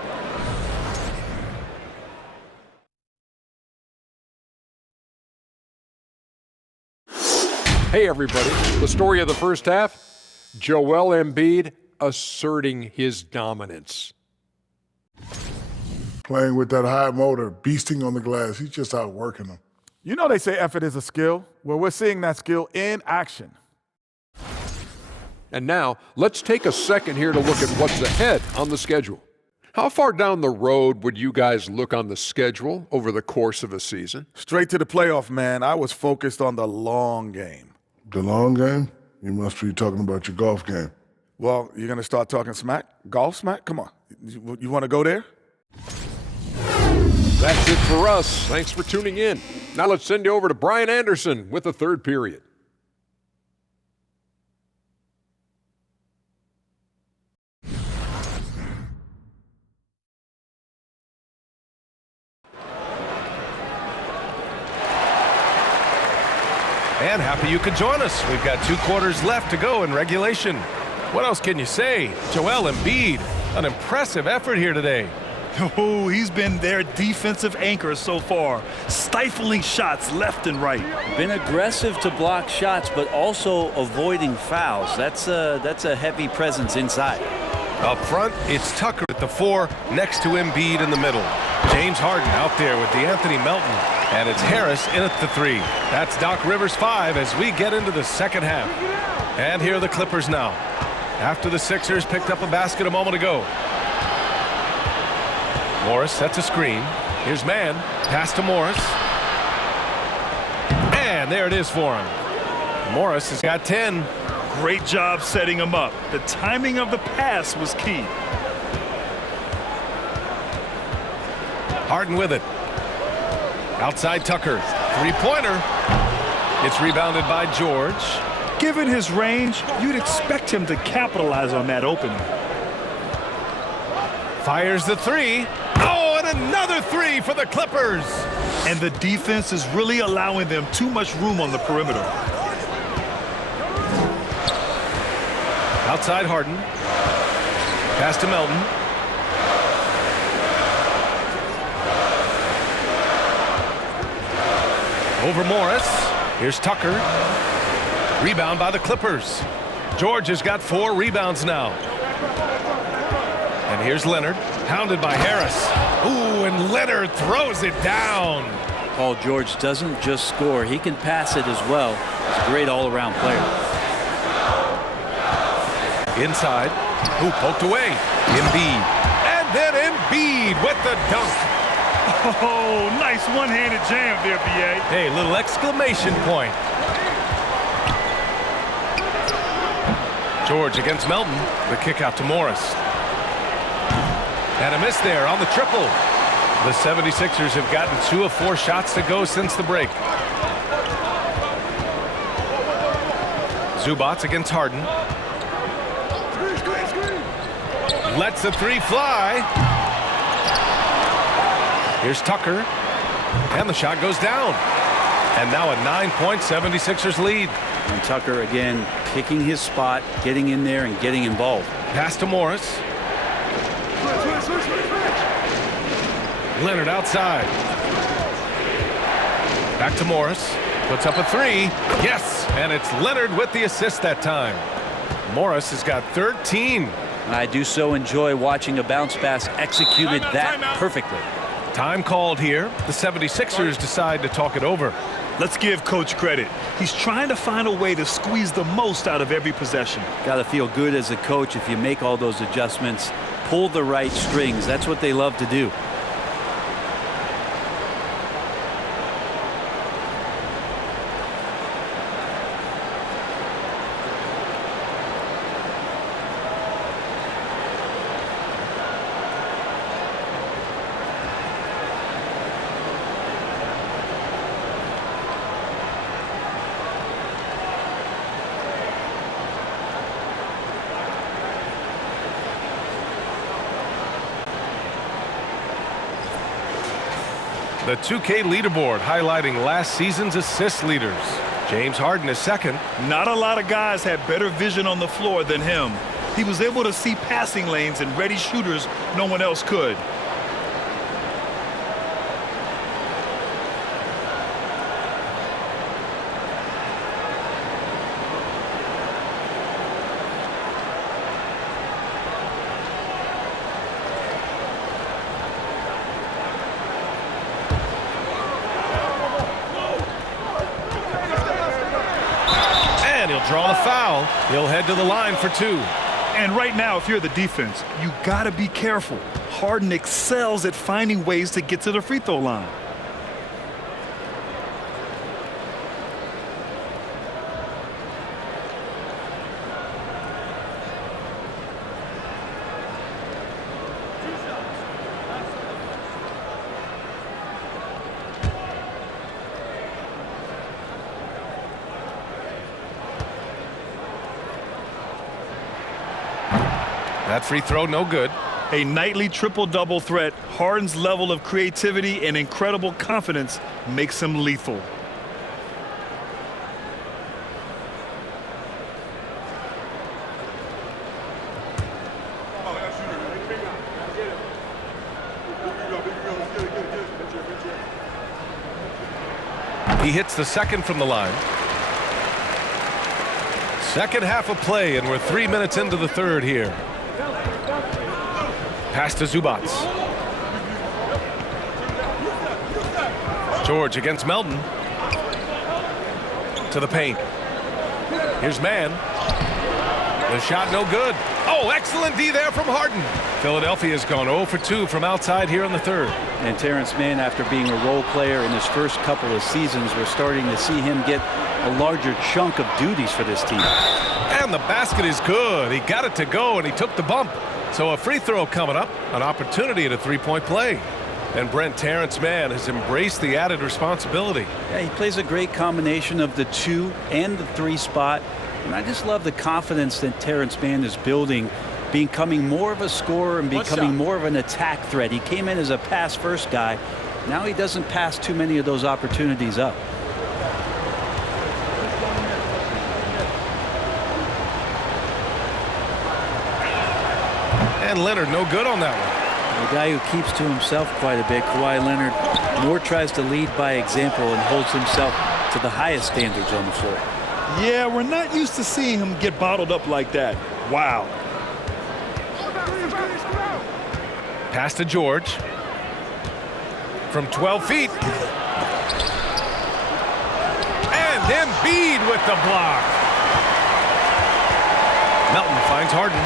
Hey, everybody. The story of the first half, Joel Embiid asserting his dominance. Playing with that high motor, beasting on the glass. He's just outworking them. You know they say effort is a skill. Well, we're seeing that skill in action. And now, let's take a second here to look at what's ahead on the schedule. How far down the road would you guys look on the schedule over the course of a season? Straight to the playoff, man. I was focused on the long game. The long game? You must be talking about your golf game. Well, you're going to start talking smack? Golf smack? Come on. You want to go there? That's it for us. Thanks for tuning in. Now let's send you over to Brian Anderson with the 3rd period. And happy you could join us. We've got 2 quarters left to go in regulation. What else can you say? Joel Embiid, an impressive effort here today. Oh, he's been their defensive anchor so far, stifling shots left and right. Been aggressive to block shots, but also avoiding fouls. That's a heavy presence inside. Up front, it's Tucker at the 4, next to Embiid in the middle. James Harden out there with DeAnthony Melton, and it's Harris in at the 3. That's Doc Rivers' 5 as we get into the second half. And here are the Clippers now, after the Sixers picked up a basket a moment ago. Morris sets a screen. Here's Mann. Pass to Morris. And there it is for him. Morris has got 10. Great job setting him up. The timing of the pass was key. Harden with it. Outside Tucker. 3-pointer. It's rebounded by George. Given his range, you'd expect him to capitalize on that opening. Fires the 3. Oh, and another 3 for the Clippers. And the defense is really allowing them too much room on the perimeter. Outside Harden. Pass to Melton. Over Morris. Here's Tucker. Rebound by the Clippers. George has got 4 rebounds now. And here's Leonard, hounded by Harris. Ooh, and Leonard throws it down. Paul George doesn't just score, he can pass it as well. He's a great all-around player. Inside. Ooh, poked away. Embiid. And then Embiid with the dunk. Oh, nice one-handed jam there, B.A. Hey, little exclamation point. George against Melton. The kick out to Morris. And a miss there on the triple. The 76ers have gotten 2 of 4 shots to go since the break. Zubats against Harden. Lets the 3 fly. Here's Tucker. And the shot goes down. And now a 9-point 76ers lead. And Tucker again picking his spot, getting in there and getting involved. Pass to Morris. Leonard outside. Back to Morris. Puts up a 3. Yes, and it's Leonard with the assist that time. Morris has got 13. I do so enjoy watching a bounce pass executed that perfectly. Time called here. The 76ers decide to talk it over. Let's give Coach credit. He's trying to find a way to squeeze the most out of every possession. Got to feel good as a coach if you make all those adjustments, pull the right strings. That's what they love to do. The 2K leaderboard highlighting last season's assist leaders. James Harden is second. Not a lot of guys had better vision on the floor than him. He was able to see passing lanes and ready shooters no one else could. Draw the foul. He'll head to the line for 2. And right now, if you're the defense, you got to be careful. Harden excels at finding ways to get to the free throw line. That free throw, no good. A nightly triple-double threat, Harden's level of creativity and incredible confidence makes him lethal. He hits the second from the line. Second half of play, and we're 3 minutes into the third here. Pass to Zubac. George against Melton. To the paint. Here's Mann. The shot no good. Oh, excellent D there from Harden. Philadelphia's gone 0 for 2 from outside here in the third. And Terrence Mann, after being a role player in his first couple of seasons, we're starting to see him get a larger chunk of duties for this team. And the basket is good. He got it to go, and he took the bump. So a free throw coming up, an opportunity at a three-point play. And Terrence Mann has embraced the added responsibility. Yeah, he plays a great combination of the 2 and the 3 spot. And I just love the confidence that Terrence Mann is building, becoming more of a scorer and becoming more of an attack threat. He came in as a pass-first guy. Now he doesn't pass too many of those opportunities up. And Leonard no good on that one. A guy who keeps to himself quite a bit, Kawhi Leonard, more tries to lead by example and holds himself to the highest standards on the floor. Yeah, we're not used to seeing him get bottled up like that. Wow. Pass to George. From 12 feet. And Embiid with the block. Melton finds Harden.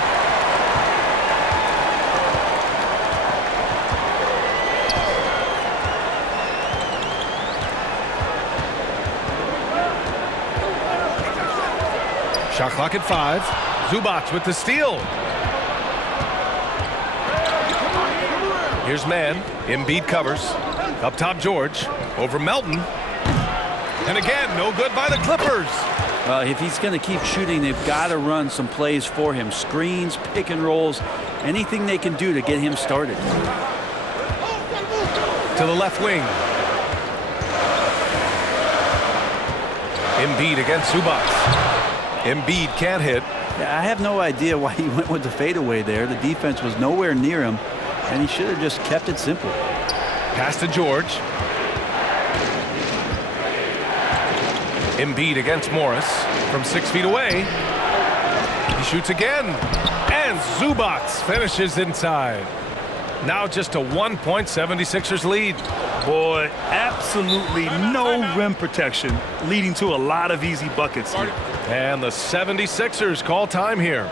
Shot clock at 5. Zubac with the steal. Here's Mann. Embiid covers. Up top, George. Over Melton. And again, no good by the Clippers. Well, if he's going to keep shooting, they've got to run some plays for him. Screens, pick and rolls, anything they can do to get him started. To the left wing. Embiid against Zubac. Embiid can't hit. Yeah, I have no idea why he went with the fadeaway there. The defense was nowhere near him, and he should have just kept it simple. Pass to George. Embiid against Morris from 6 feet away. He shoots again. And Zubac finishes inside. Now just a 1-point 76ers lead. Boy, absolutely no rim protection, leading to a lot of easy buckets here. And the 76ers call time here.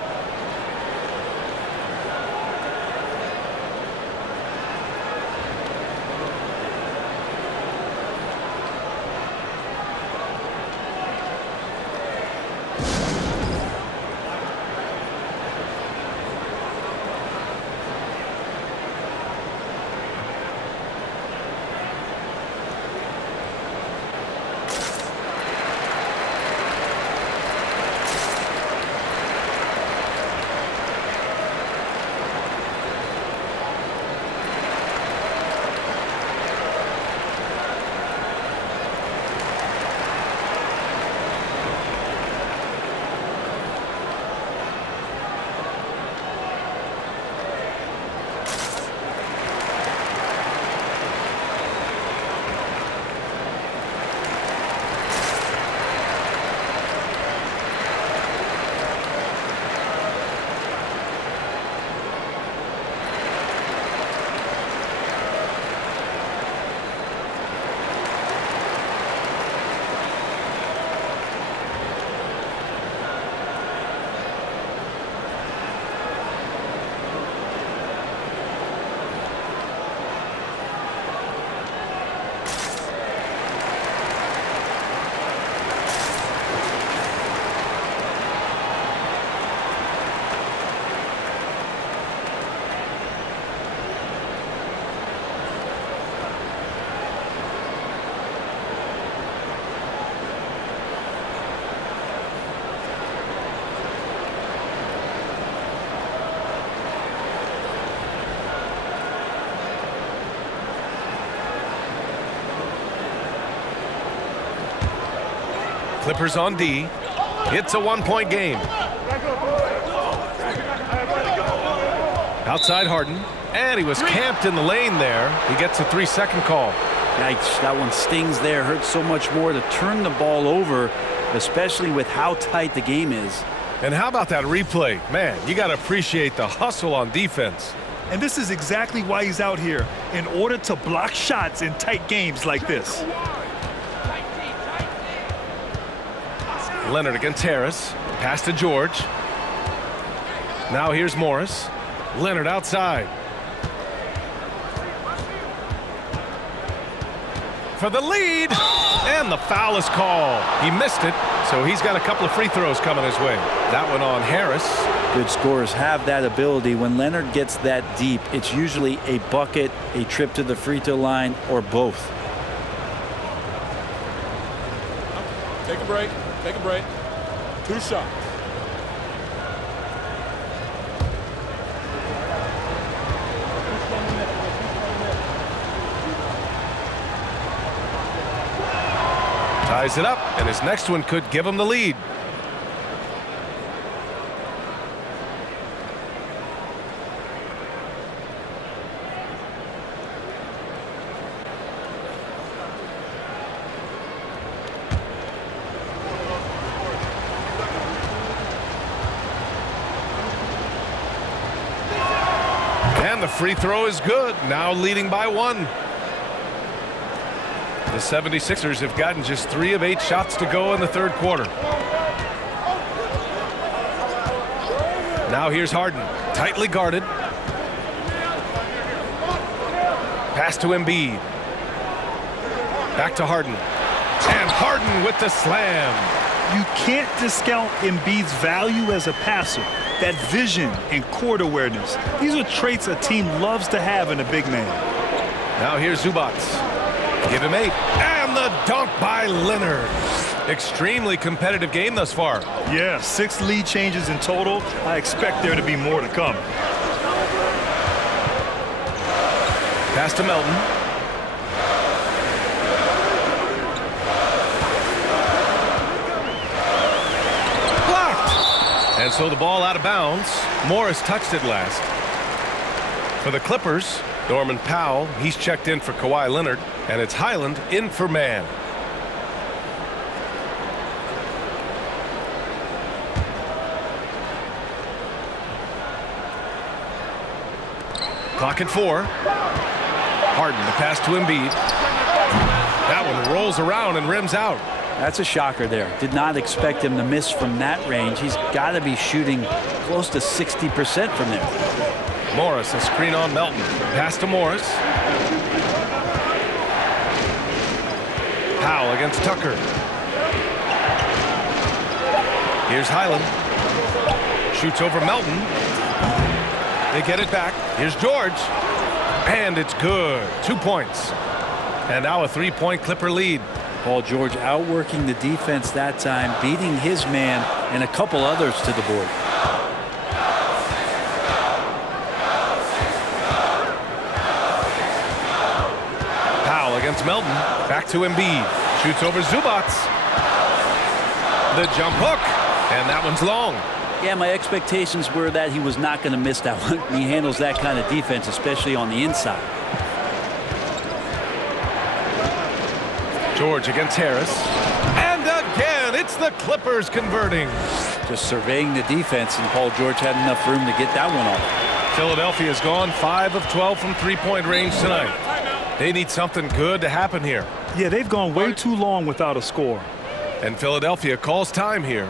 Clippers on D. It's a 1-point game. Outside Harden. And he was camped in the lane there. He gets a 3-second call. Yikes, that one stings there. Hurts so much more to turn the ball over, especially with how tight the game is. And how about that replay? Man, you got to appreciate the hustle on defense. And this is exactly why he's out here, in order to block shots in tight games like this. Leonard against Harris. Pass to George. Now here's Morris. Leonard outside. For the lead. And the foul is called. He missed it, so he's got a couple of free throws coming his way. That one on Harris. Good scorers have that ability. When Leonard gets that deep, it's usually a bucket, a trip to the free throw line, or both. Take a break. Take a break. 2 shots. Ties it up, and his next one could give him the lead. And the free throw is good, now leading by 1. The 76ers have gotten just 3 of 8 shots to go in the third quarter. Now here's Harden, tightly guarded. Pass to Embiid. Back to Harden. And Harden with the slam. You can't discount Embiid's value as a passer. That vision and court awareness. These are traits a team loves to have in a big man. Now here's Zubac. Give him 8. And the dunk by Leonard. Extremely competitive game thus far. Yeah, 6 lead changes in total. I expect there to be more to come. Pass to Melton. Blocked. And so the ball out of bounds. Morris touched it last. For the Clippers, Norman Powell, he's checked in for Kawhi Leonard, and it's Highland in for man. Clock at 4. Harden, the pass to Embiid. That one rolls around and rims out. That's a shocker there. Did not expect him to miss from that range. He's got to be shooting close to 60% from there. Morris, a screen on Melton. Pass to Morris. Powell against Tucker. Here's Highland. Shoots over Melton. They get it back. Here's George. And it's good. 2 points. And now a 3-point Clipper lead. Paul George outworking the defense that time, beating his man and a couple others to the board. Powell against Melton. Back to Embiid. Shoots over Zubac. The jump hook. And that one's long. Yeah, my expectations were that he was not going to miss that one. He handles that kind of defense, especially on the inside. George against Harris. And again, it's the Clippers converting. Just surveying the defense, and Paul George had enough room to get that one off. Philadelphia's gone 5 of 12 from three-point range tonight. They need something good to happen here. Yeah, they've gone way too long without a score. And Philadelphia calls time here.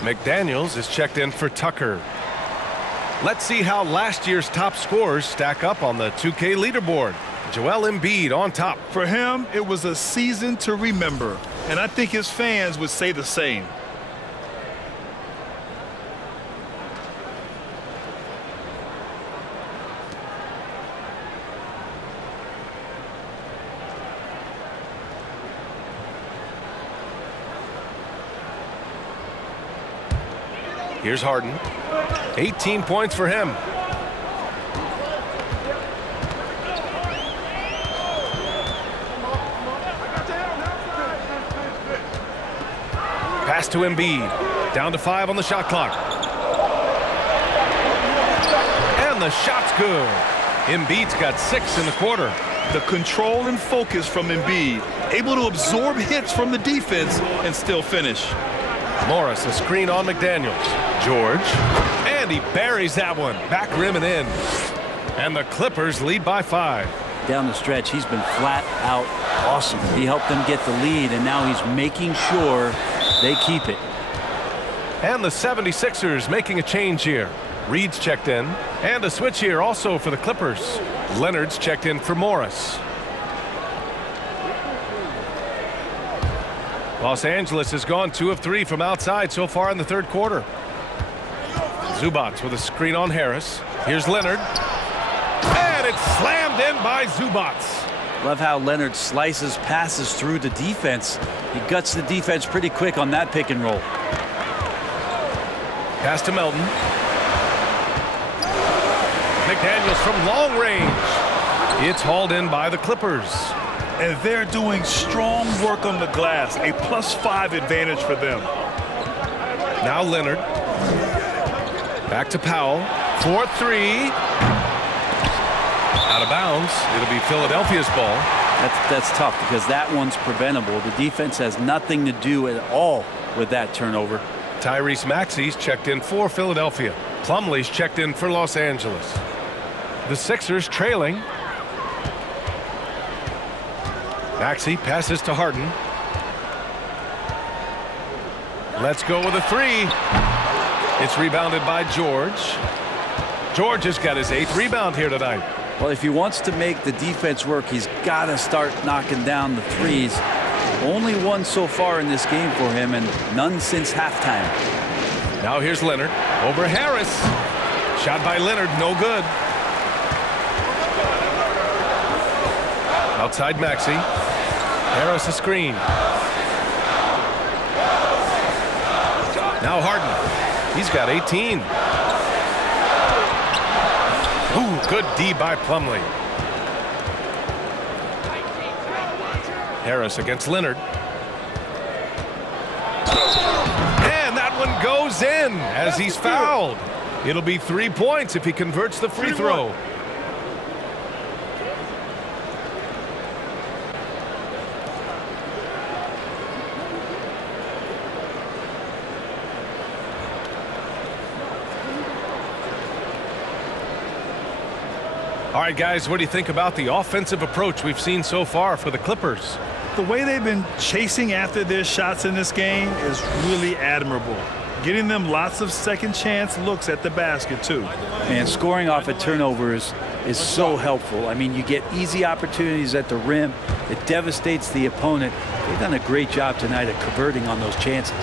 McDaniels is checked in for Tucker. Let's see how last year's top scorers stack up on the 2K leaderboard. Joel Embiid on top. For him, it was a season to remember, and I think his fans would say the same. Here's Harden. 18 points for him. Pass to Embiid. Down to 5 on the shot clock. And the shot's good. Embiid's got 6 in the quarter. The control and focus from Embiid, able to absorb hits from the defense and still finish. Morris, a screen on McDaniels. George. And he buries that one. Back rim and in. And the Clippers lead by 5. Down the stretch, he's been flat out awesome. He helped them get the lead, and now he's making sure they keep it. And the 76ers making a change here. Reed's checked in. And a switch here also for the Clippers. Leonard's checked in for Morris. Los Angeles has gone 2 of 3 from outside so far in the third quarter. Zubac with a screen on Harris. Here's Leonard. And it's slammed in by Zubac. Love how Leonard slices passes through the defense. He guts the defense pretty quick on that pick and roll. Pass to Melton. McDaniels from long range. It's hauled in by the Clippers. And they're doing strong work on the glass, a +5 advantage for them. Now Leonard. Back to Powell. 4-3. Out of bounds. It'll be Philadelphia's ball. That's tough because that one's preventable. The defense has nothing to do at all with that turnover. Tyrese Maxey's checked in for Philadelphia. Plumlee's checked in for Los Angeles. The Sixers trailing. Maxey passes to Harden. Let's go with a 3. It's rebounded by George. George has got his 8th rebound here tonight. Well, if he wants to make the defense work, he's got to start knocking down the threes. Only one so far in this game for him, and none since halftime. Now here's Leonard over Harris. Shot by Leonard, no good. Outside Maxey. Harris a screen. Now Harden. He's got 18. Ooh, good D by Plumlee. Harris against Leonard. And that one goes in as he's fouled. It'll be 3 points if he converts the free throw. All right, guys, what do you think about the offensive approach we've seen so far for the Clippers? The way they've been chasing after their shots in this game is really admirable. Getting them lots of second chance looks at the basket, too. And scoring off of turnovers is so helpful. I mean, you get easy opportunities at the rim. It devastates the opponent. They've done a great job tonight at converting on those chances.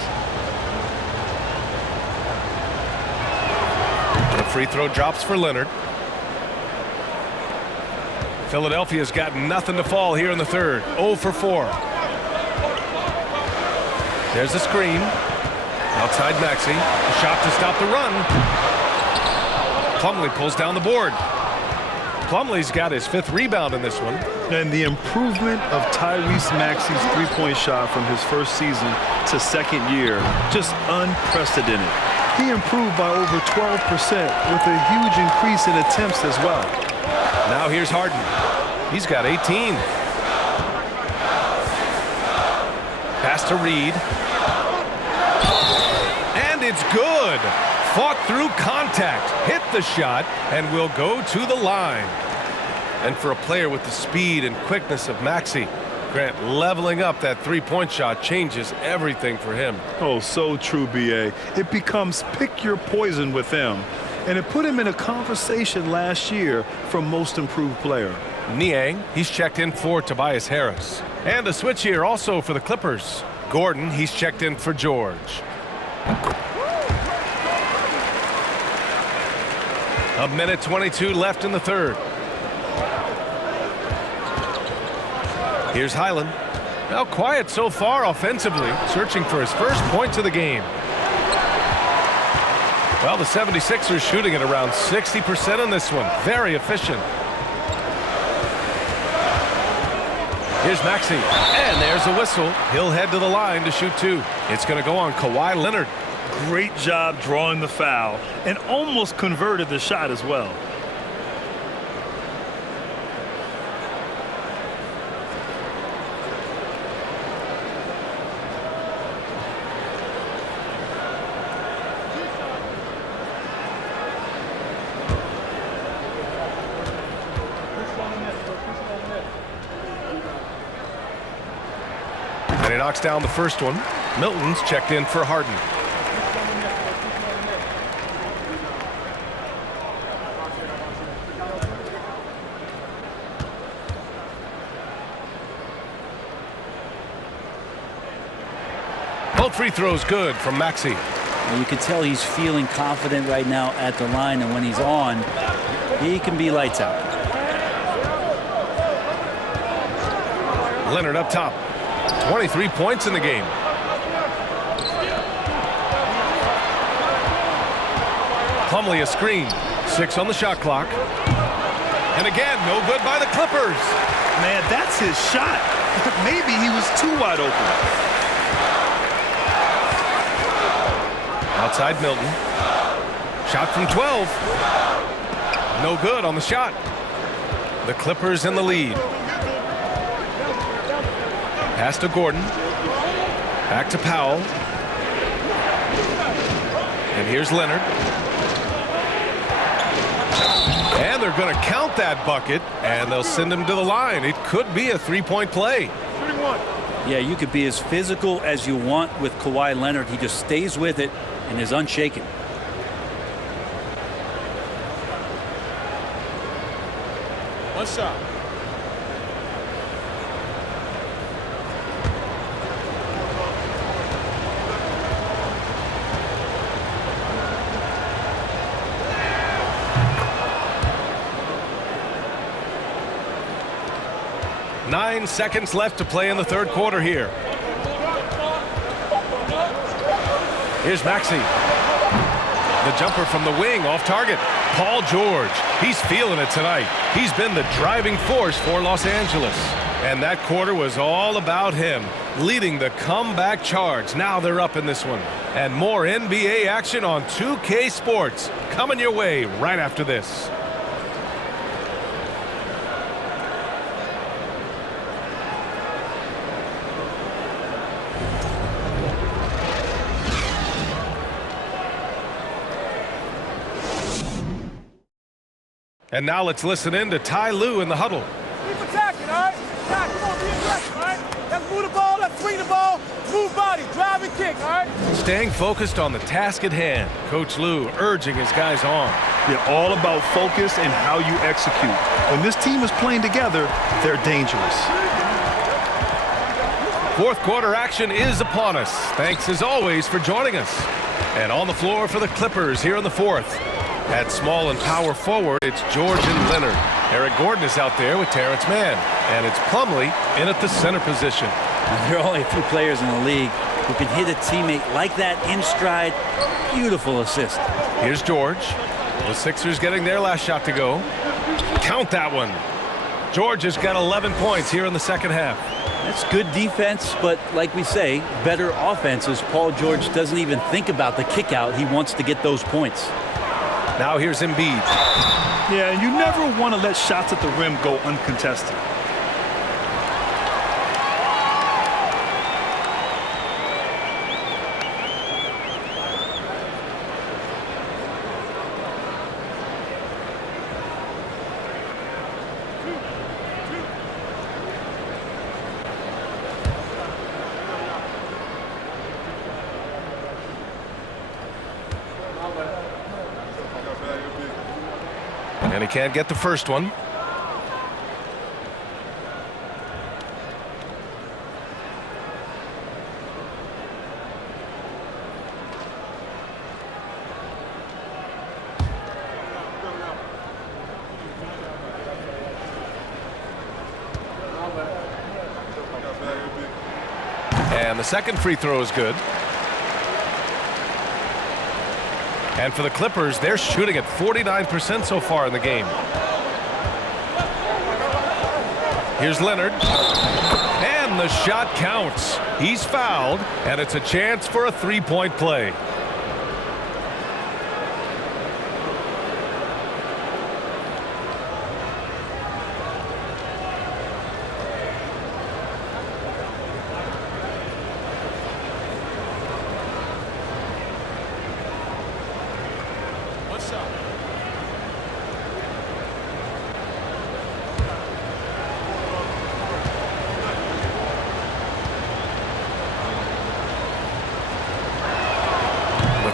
The free throw drops for Leonard. Philadelphia's got nothing to fall here in the third. 0 for 4. There's a screen. Outside Maxey. A shot to stop the run. Plumlee pulls down the board. Plumlee's got his 5th rebound in this one. And the improvement of Tyrese Maxey's three-point shot from his first season to second year, just unprecedented. He improved by over 12% with a huge increase in attempts as well. Now here's Harden. He's got 18. Pass to Reed. And it's good. Fought through contact, hit the shot, and will go to the line. And for a player with the speed and quickness of Maxey, Grant, leveling up that three-point shot changes everything for him. Oh, so true, B.A. It becomes pick your poison with him. And it put him in a conversation last year for most improved player. Niang, he's checked in for Tobias Harris. And a switch here also for the Clippers. Gordon, he's checked in for George. A minute 22 left in the third. Here's Highland. Now quiet so far offensively, searching for his first points of the game. Well, the 76ers shooting at around 60% in this one. Very efficient. Here's Maxey, and there's a whistle. He'll head to the line to shoot two. It's going to go on Kawhi Leonard. Great job drawing the foul and almost converted the shot as well. And he knocks down the first one. Milton's checked in for Harden. Both free throws good from Maxey. And you can tell he's feeling confident right now at the line, and when he's on, he can be lights out. Leonard up top. 23 points in the game. Plumlee a screen. 6 on the shot clock. And again, no good by the Clippers. Man, that's his shot. Maybe he was too wide open. Outside Milton. Shot from 12. No good on the shot. The Clippers in the lead. Pass to Gordon. Back to Powell. And here's Leonard. And they're going to count that bucket, and they'll send him to the line. It could be a three-point play. Yeah, you could be as physical as you want with Kawhi Leonard. He just stays with it and is unshaken. One shot. Nine seconds left to play in the third quarter here. Here's Maxey. The jumper from the wing off target. Paul George. He's feeling it tonight. He's been the driving force for Los Angeles. And that quarter was all about him, leading the comeback charge. Now they're up in this one. And more NBA action on 2K Sports coming your way right after this. And now let's listen in to Ty Lue in the huddle. Keep attacking, all right? Nah, come on, be aggressive, all right? Let's move the ball, let's swing the ball, move body, drive and kick, all right? Staying focused on the task at hand. Coach Lue urging his guys on. They're all about focus and how you execute. When this team is playing together, they're dangerous. Fourth quarter action is upon us. Thanks as always for joining us. And on the floor for the Clippers here in the fourth. At small and power forward, it's George and Leonard. Eric Gordon is out there with Terrence Mann. And it's Plumlee in at the center position. There are only a few players in the league who can hit a teammate like that in stride. Beautiful assist. Here's George. The Sixers getting their last shot to go. Count that one. George has got 11 points here in the second half. That's good defense, but like we say, better offenses. Paul George doesn't even think about the kick out. He wants to get those points. Now here's Embiid. Yeah, and you never want to let shots at the rim go uncontested. And he can't get the first one. And the second free throw is good. And for the Clippers, they're shooting at 49% so far in the game. Here's Leonard. And the shot counts. He's fouled, and it's a chance for a three-point play.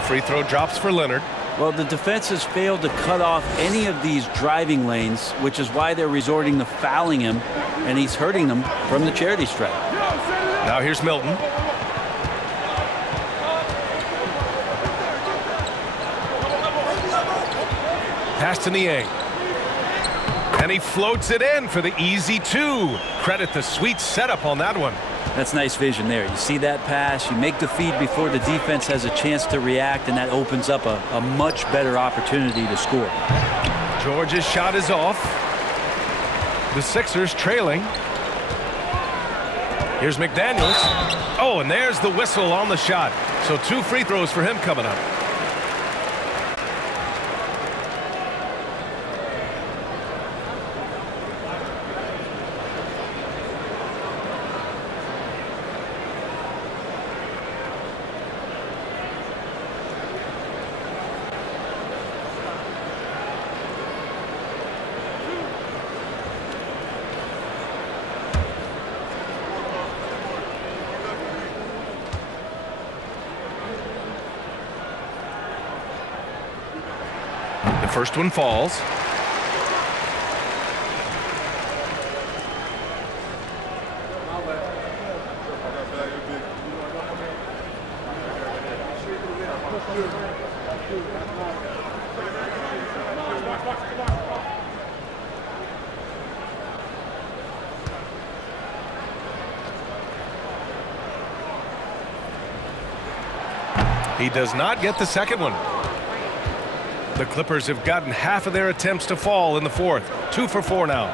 Free throw drops for Leonard. Well, the defense has failed to cut off any of these driving lanes, which is why they're resorting to fouling him, and he's hurting them from the charity stripe. Now here's Milton. Pass to Niang. And he floats it in for the easy two. Credit the sweet setup on that one. That's nice vision there. You see that pass, you make the feed before the defense has a chance to react, and that opens up a much better opportunity to score. George's shot is off. The Sixers trailing. Here's McDaniels. Oh, and there's the whistle on the shot. So 2 free throws for him coming up. The first one falls. He does not get the second one. The Clippers have gotten half of their attempts to fall in the fourth. 2 for 4 now.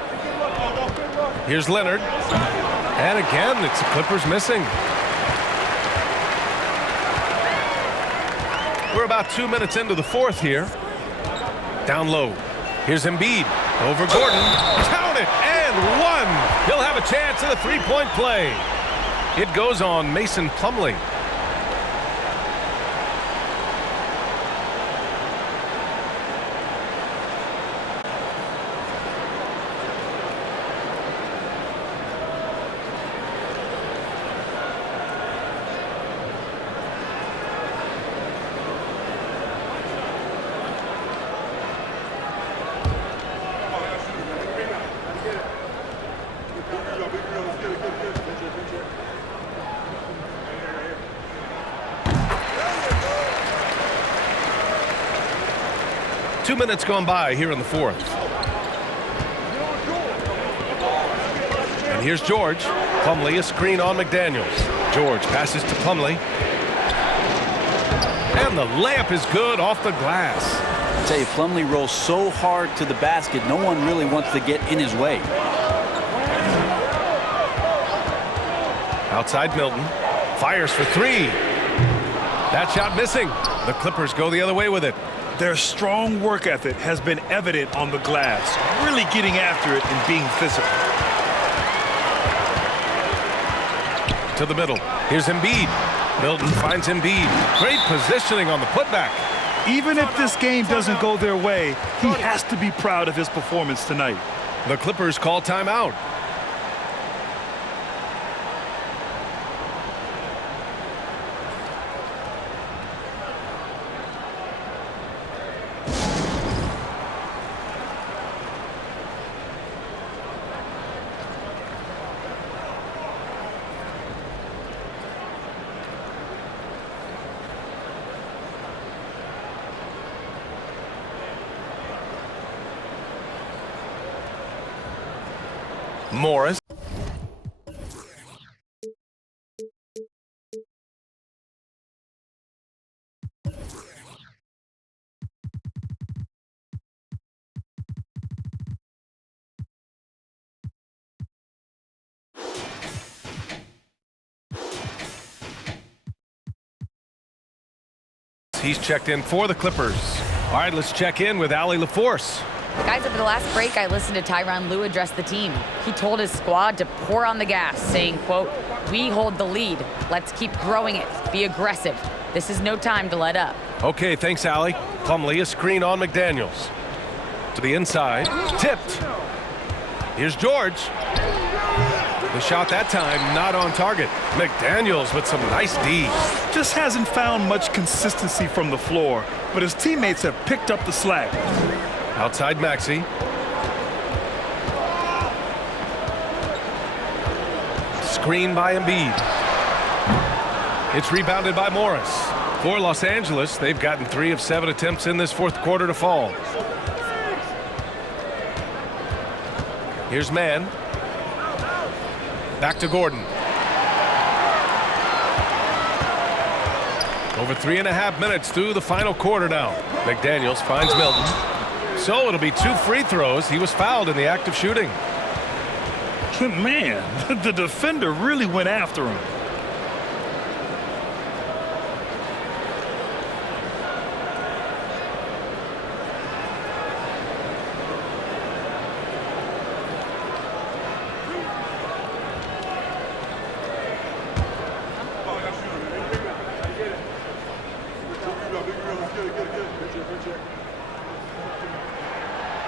Here's Leonard. And again, it's the Clippers missing. We're about 2 minutes into the fourth here. Down low. Here's Embiid. Over Gordon. Count it! And one! He'll have a chance at a three-point play. It goes on Mason Plumlee. Two minutes gone by here in the fourth. And here's George. Plumlee, a screen on McDaniels. George passes to Plumlee. And the layup is good off the glass. I tell you, Plumlee rolls so hard to the basket, no one really wants to get in his way. Outside Milton. Fires for 3. That shot missing. The Clippers go the other way with it. Their strong work ethic has been evident on the glass, really getting after it and being physical. To the middle. Here's Embiid. Milton finds Embiid. Great positioning on the putback. Even if this game doesn't go their way, he has to be proud of his performance tonight. The Clippers call timeout. Morris. He's checked in for the Clippers. All right, let's check in with Allie LaForce. Guys, after the last break, I listened to Tyronn Lue address the team. He told his squad to pour on the gas, saying, quote, "We hold the lead. Let's keep growing it. Be aggressive. This is no time to let up." Okay, thanks, Allie. Plumlee, a screen on McDaniels. To the inside, tipped. Here's George. The shot that time, not on target. McDaniels with some nice D. Just hasn't found much consistency from the floor, but his teammates have picked up the slack. Outside Maxey. Screen by Embiid. It's rebounded by Morris. For Los Angeles, they've gotten 3 of 7 attempts in this fourth quarter to fall. Here's Mann. Back to Gordon. Over 3.5 minutes through the final quarter now. McDaniels finds Milton. So it'll be 2 free throws. He was fouled in the act of shooting. Man, the defender really went after him.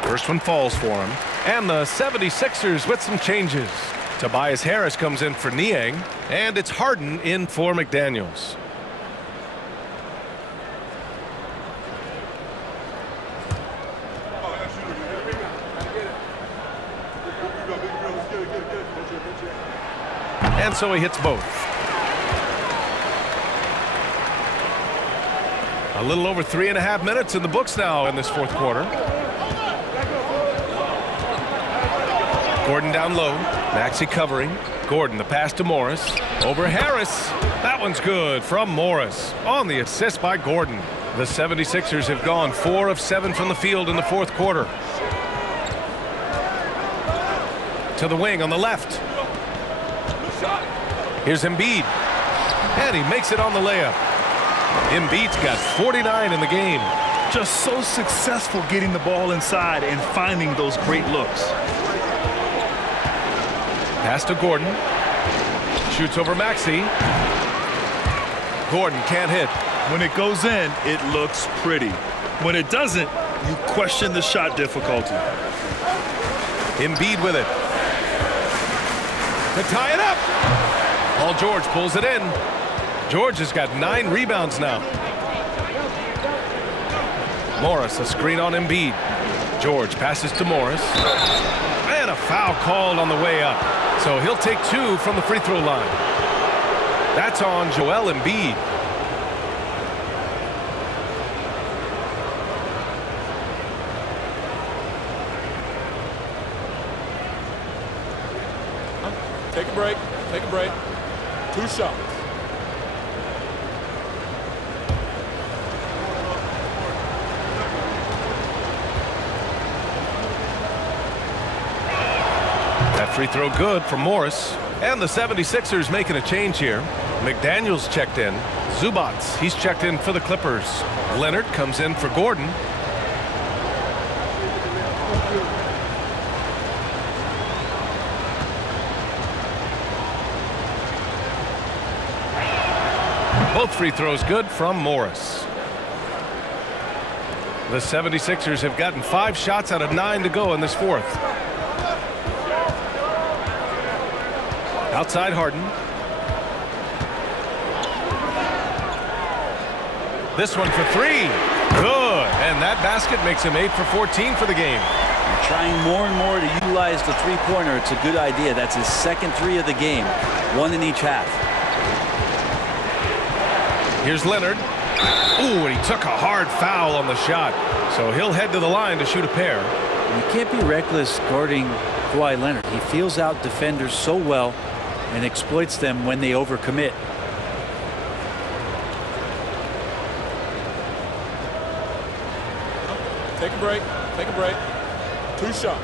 First one falls for him. And the 76ers with some changes. Tobias Harris comes in for Niang, and it's Harden in for McDaniels. And so he hits both. A little over 3.5 minutes in the books now in this fourth quarter. Gordon down low. Maxey covering. Gordon, the pass to Morris. Over Harris. That one's good from Morris. On the assist by Gordon. The 76ers have gone 4 of 7 from the field in the fourth quarter. To the wing on the left. Here's Embiid. And he makes it on the layup. Embiid's got 49 in the game. Just so successful getting the ball inside and finding those great looks. Pass to Gordon. Shoots over Maxey. Gordon can't hit. When it goes in, it looks pretty. When it doesn't, you question the shot difficulty. Embiid with it. To tie it up. Paul George pulls it in. George has got 9 rebounds now. Morris, a screen on Embiid. George passes to Morris. And a foul called on the way up. So he'll take 2 from the free throw line. That's on Joel Embiid. Take a break. Take a break. 2 shots. That free throw good for Morris. And the 76ers making a change here. McDaniels checked in. Zubats, he's checked in for the Clippers. Leonard comes in for Gordon. Both free throws good from Morris. The 76ers have gotten 5 shots out of 9 to go in this fourth. Outside Harden. This one for 3. Good. And that basket makes him 8 for 14 for the game. You're trying more and more to utilize the three-pointer. It's a good idea. That's his second 3 of the game. 1 in each half. Here's Leonard. Ooh, and he took a hard foul on the shot. So he'll head to the line to shoot a pair. You can't be reckless guarding Kawhi Leonard. He feels out defenders so well and exploits them when they overcommit. Take a break. Take a break. 2 shots.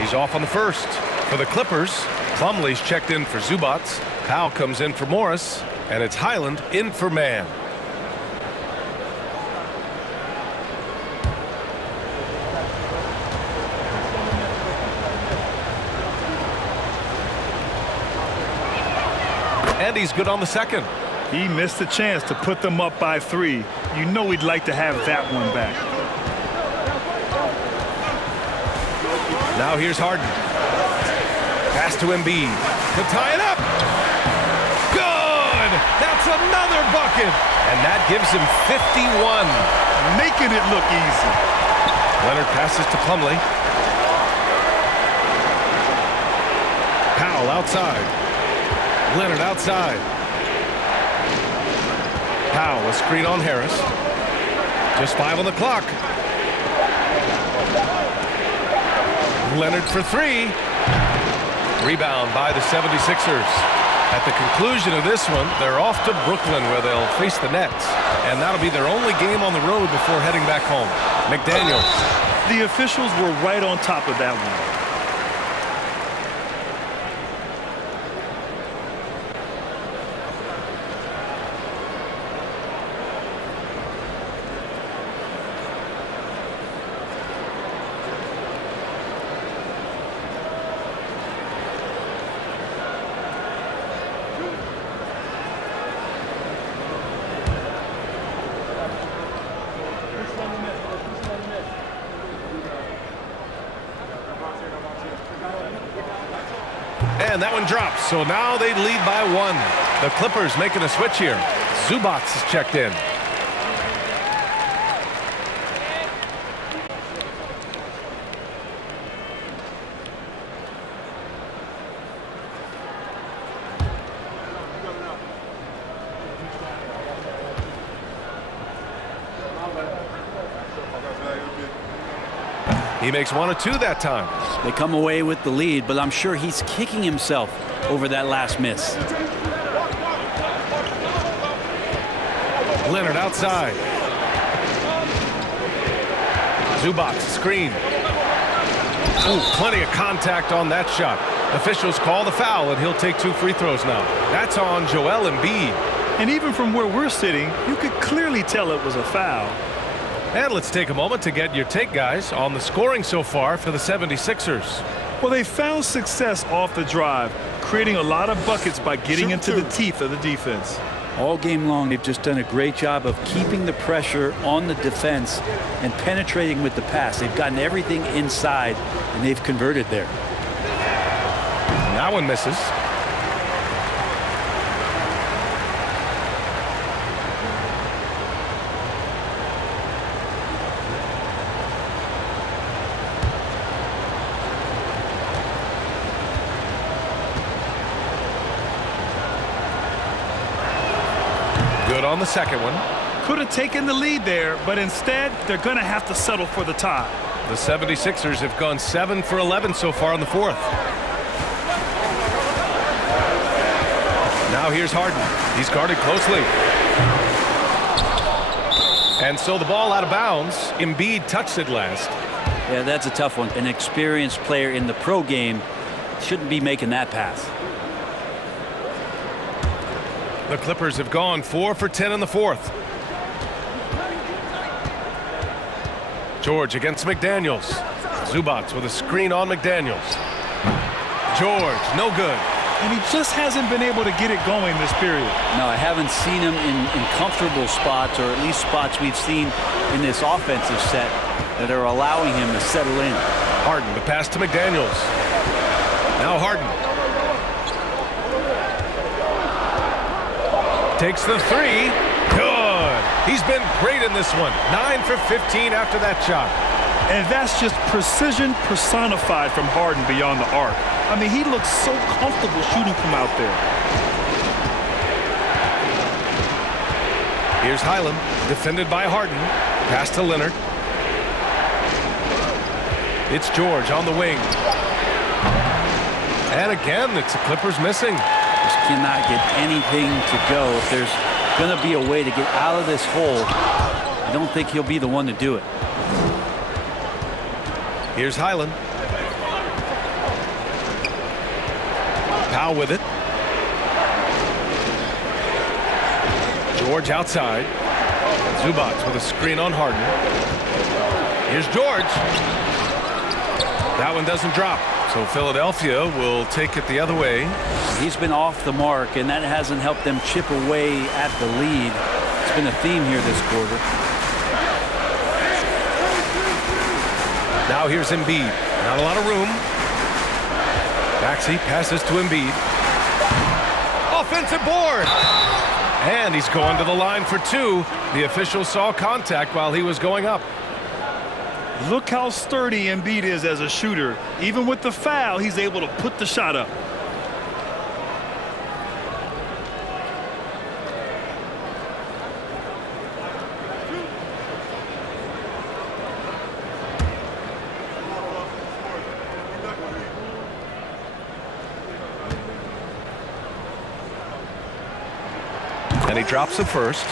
He's off on the first. For the Clippers, Plumlee's checked in for Zubac. Powell comes in for Morris. And it's Highland in for Mann. And he's good on the second. He missed a chance to put them up by 3. You know he'd like to have that one back. Now here's Harden. Pass to Embiid. To tie it up. Good! That's another bucket. And that gives him 51. Making it look easy. Leonard passes to Plumlee. Powell outside. Leonard outside. Powell, a screen on Harris. Just 5 on the clock. Leonard for 3. Rebound by the 76ers. At the conclusion of this one, they're off to Brooklyn where they'll face the Nets. And that'll be their only game on the road before heading back home. McDaniels. The officials were right on top of that one. And that one drops, so now they lead by 1. The Clippers making a switch here. Zubac is checked in. He makes 1 of 2 that time. They come away with the lead, but I'm sure he's kicking himself over that last miss. Leonard outside. Zubac screen. Ooh, plenty of contact on that shot. Officials call the foul, and he'll take 2 free throws now. That's on Joel Embiid. And even from where we're sitting, you could clearly tell it was a foul. And let's take a moment to get your take, guys, on the scoring so far for the 76ers. Well, they found success off the drive, creating a lot of buckets by getting into the teeth of the defense. All game long, they've just done a great job of keeping the pressure on the defense and penetrating with the pass. They've gotten everything inside, and they've converted there. That one misses. Good on the second one. Could have taken the lead there, but instead they're going to have to settle for the tie. The 76ers have gone 7 for 11 so far in the 4th. Now here's Harden. He's guarded closely. And so the ball out of bounds. Embiid touched it last. Yeah, that's a tough one. An experienced player in the pro game shouldn't be making that pass. The Clippers have gone 4 for 10 in the 4th. George against McDaniels. Zubac with a screen on McDaniels. George, no good. And he just hasn't been able to get it going this period. No, I haven't seen him in comfortable spots, or at least spots we've seen in this offensive set that are allowing him to settle in. Harden, the pass to McDaniels. Now Harden. Takes the 3. Good. He's been great in this one. 9 for 15 after that shot. And that's just precision personified from Harden beyond the arc. I mean, he looks so comfortable shooting from out there. Here's Highland, defended by Harden. Pass to Leonard. It's George on the wing. And again, it's the Clippers missing. Just cannot get anything to go. If there's going to be a way to get out of this hole, I don't think he'll be the one to do it. Here's Highland. Powell with it. George outside. Zubac with a screen on Harden. Here's George. That one doesn't drop. So Philadelphia will take it the other way. He's been off the mark, and that hasn't helped them chip away at the lead. It's been a theme here this quarter. Now here's Embiid. Not a lot of room. Maxey passes to Embiid. Offensive board. And he's going to the line for two. The official saw contact while he was going up. Look how sturdy Embiid is as a shooter. Even with the foul, he's able to put the shot up. And he drops it first.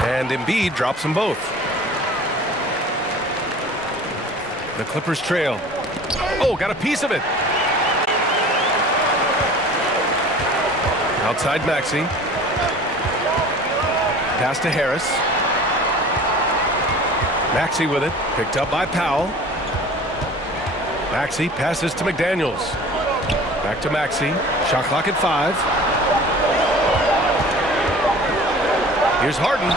And Embiid drops them both. The Clippers trail. Oh, got a piece of it. Outside Maxey. Pass to Harris. Maxey with it. Picked up by Powell. Maxey passes to McDaniels. Back to Maxey. Shot clock at 5. Here's Harden.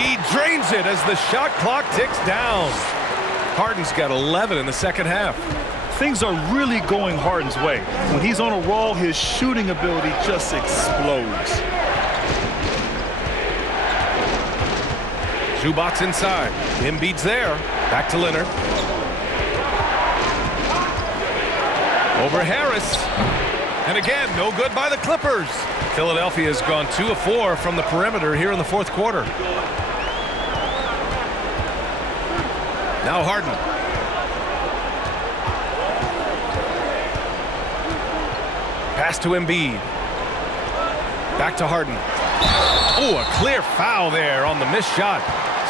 He drains it as the shot clock ticks down. Harden's got 11 in the second half. Things are really going Harden's way. When he's on a roll, his shooting ability just explodes. Zubac inside. Embiid's there. Back to Leonard. Over Harris. And again, no good by the Clippers. Philadelphia has gone 2 of 4 from the perimeter here in the fourth quarter. Now Harden. Pass to Embiid. Back to Harden. Oh, a clear foul there on the missed shot.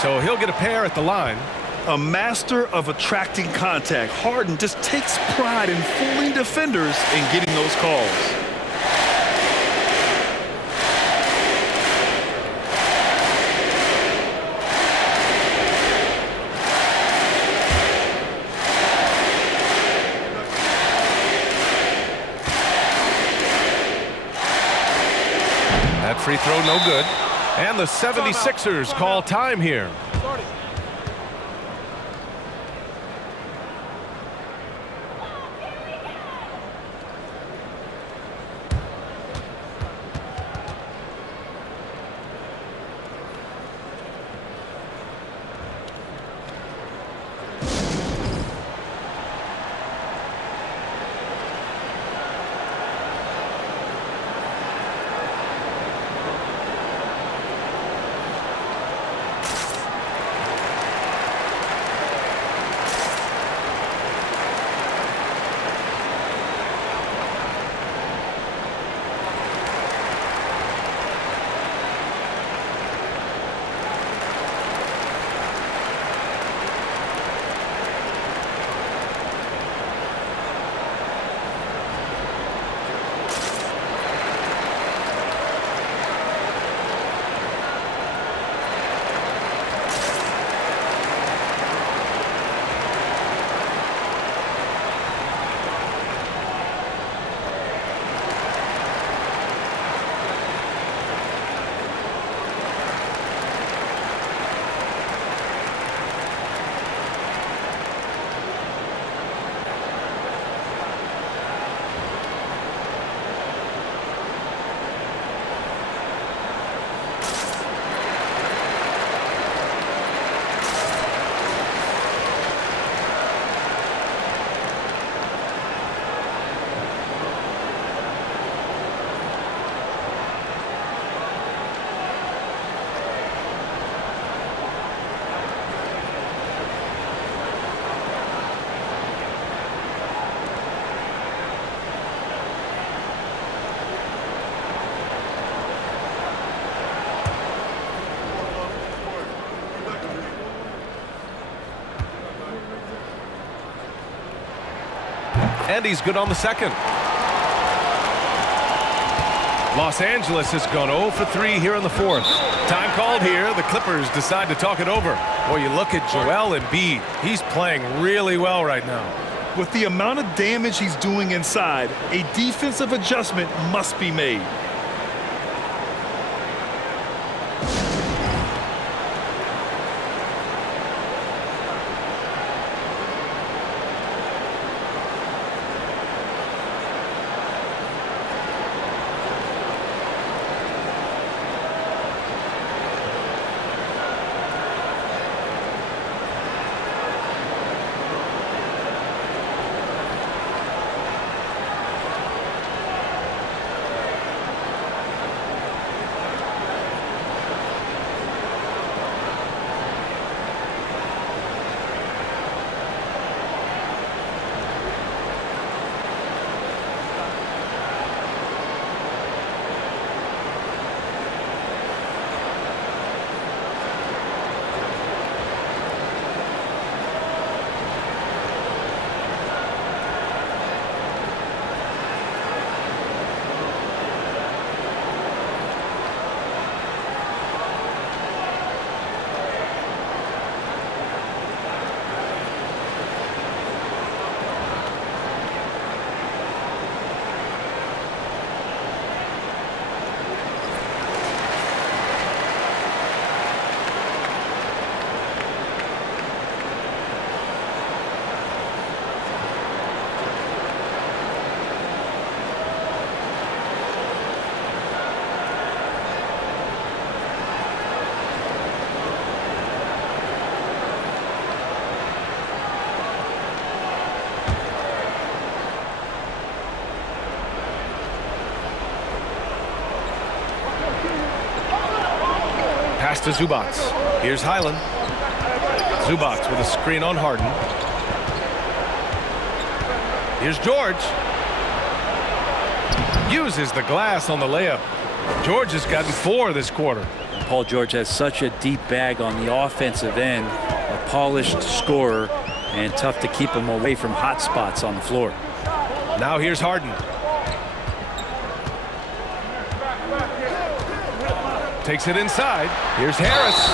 So he'll get a pair at the line. A master of attracting contact. Harden just takes pride in fooling defenders and getting those calls. That free throw no good. And the 76ers call time here. And he's good on the second. Los Angeles has gone 0 for 3 here in the fourth. Time called here. The Clippers decide to talk it over. Boy, you look at Joel Embiid. He's playing really well right now. With the amount of damage he's doing inside, a defensive adjustment must be made. Pass to Zubac. Here's Highland. Zubac with a screen on Harden. Here's George. Uses the glass on the layup. George has gotten 4 this quarter. Paul George has such a deep bag on the offensive end, a polished scorer, and tough to keep him away from hot spots on the floor. Now here's Harden. Takes it inside. Here's Harris.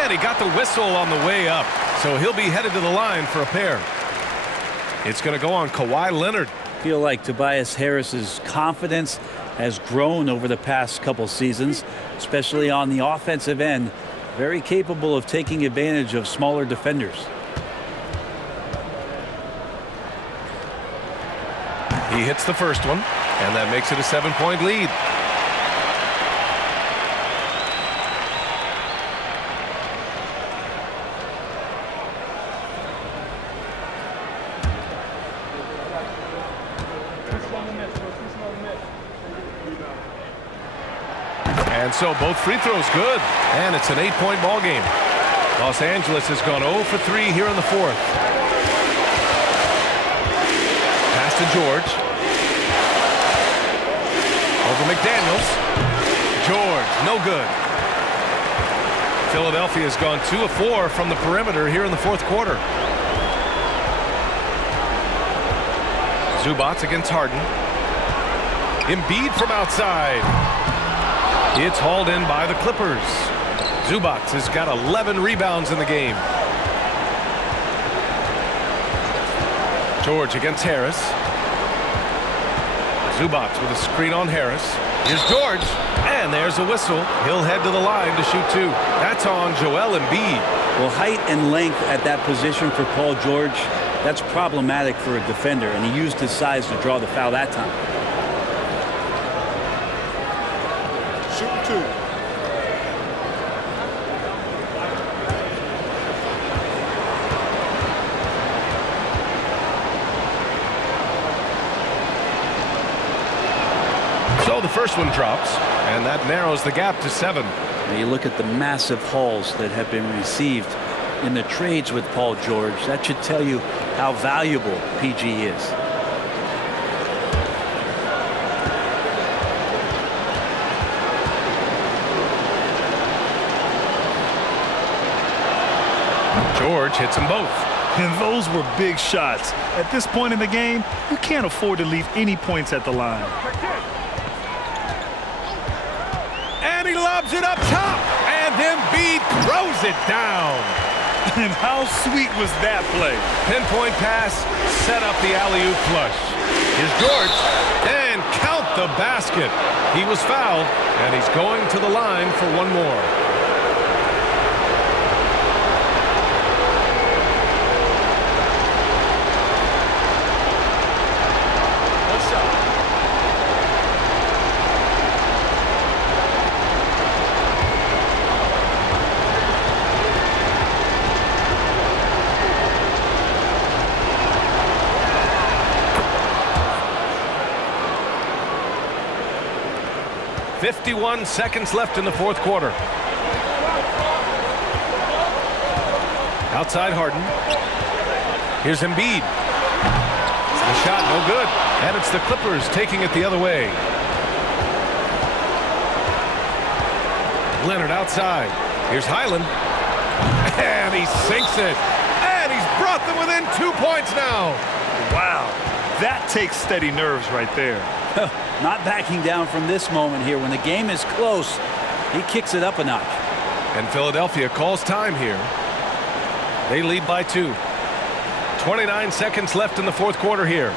And he got the whistle on the way up. So he'll be headed to the line for a pair. It's going to go on Kawhi Leonard. I feel like Tobias Harris's confidence has grown over the past couple seasons, especially on the offensive end. Very capable of taking advantage of smaller defenders. He hits the first one, and that makes it a 7-point lead. And so both free throws good, and it's an 8-point ball game. Los Angeles has gone 0 for 3 here in the fourth. Pass to George. Over McDaniels. George, no good. Philadelphia has gone 2 of 4 from the perimeter here in the fourth quarter. Zubac against Harden. Embiid from outside. It's hauled in by the Clippers. Zubac has got 11 rebounds in the game. George against Harris. Zubac with a screen on Harris. Here's George, and there's a whistle. He'll head to the line to shoot 2. That's on Joel Embiid. Well, height and length at that position for Paul George, that's problematic for a defender, and he used his size to draw the foul that time. Shooting 2. So the first one drops, and that narrows the gap to 7. Now you look at the massive hauls that have been received in the trades with Paul George. That should tell you how valuable PG is. George hits them both. And those were big shots. At this point in the game, you can't afford to leave any points at the line. And he lobs it up top. And Embiid throws it down. And how sweet was that play? Pinpoint pass, set up the alley-oop flush. Here's George, and count the basket. He was fouled, and he's going to the line for one more. One shot. .51 seconds left in the fourth quarter. Outside Harden. Here's Embiid. The shot no good. And it's the Clippers taking it the other way. Leonard outside. Here's Highland. And he sinks it. And he's brought them within 2 points now. Wow. That takes steady nerves right there. Not backing down from this moment here. When the game is close, he kicks it up a notch. And Philadelphia calls time here. They lead by 2. 29 seconds left in the fourth quarter here.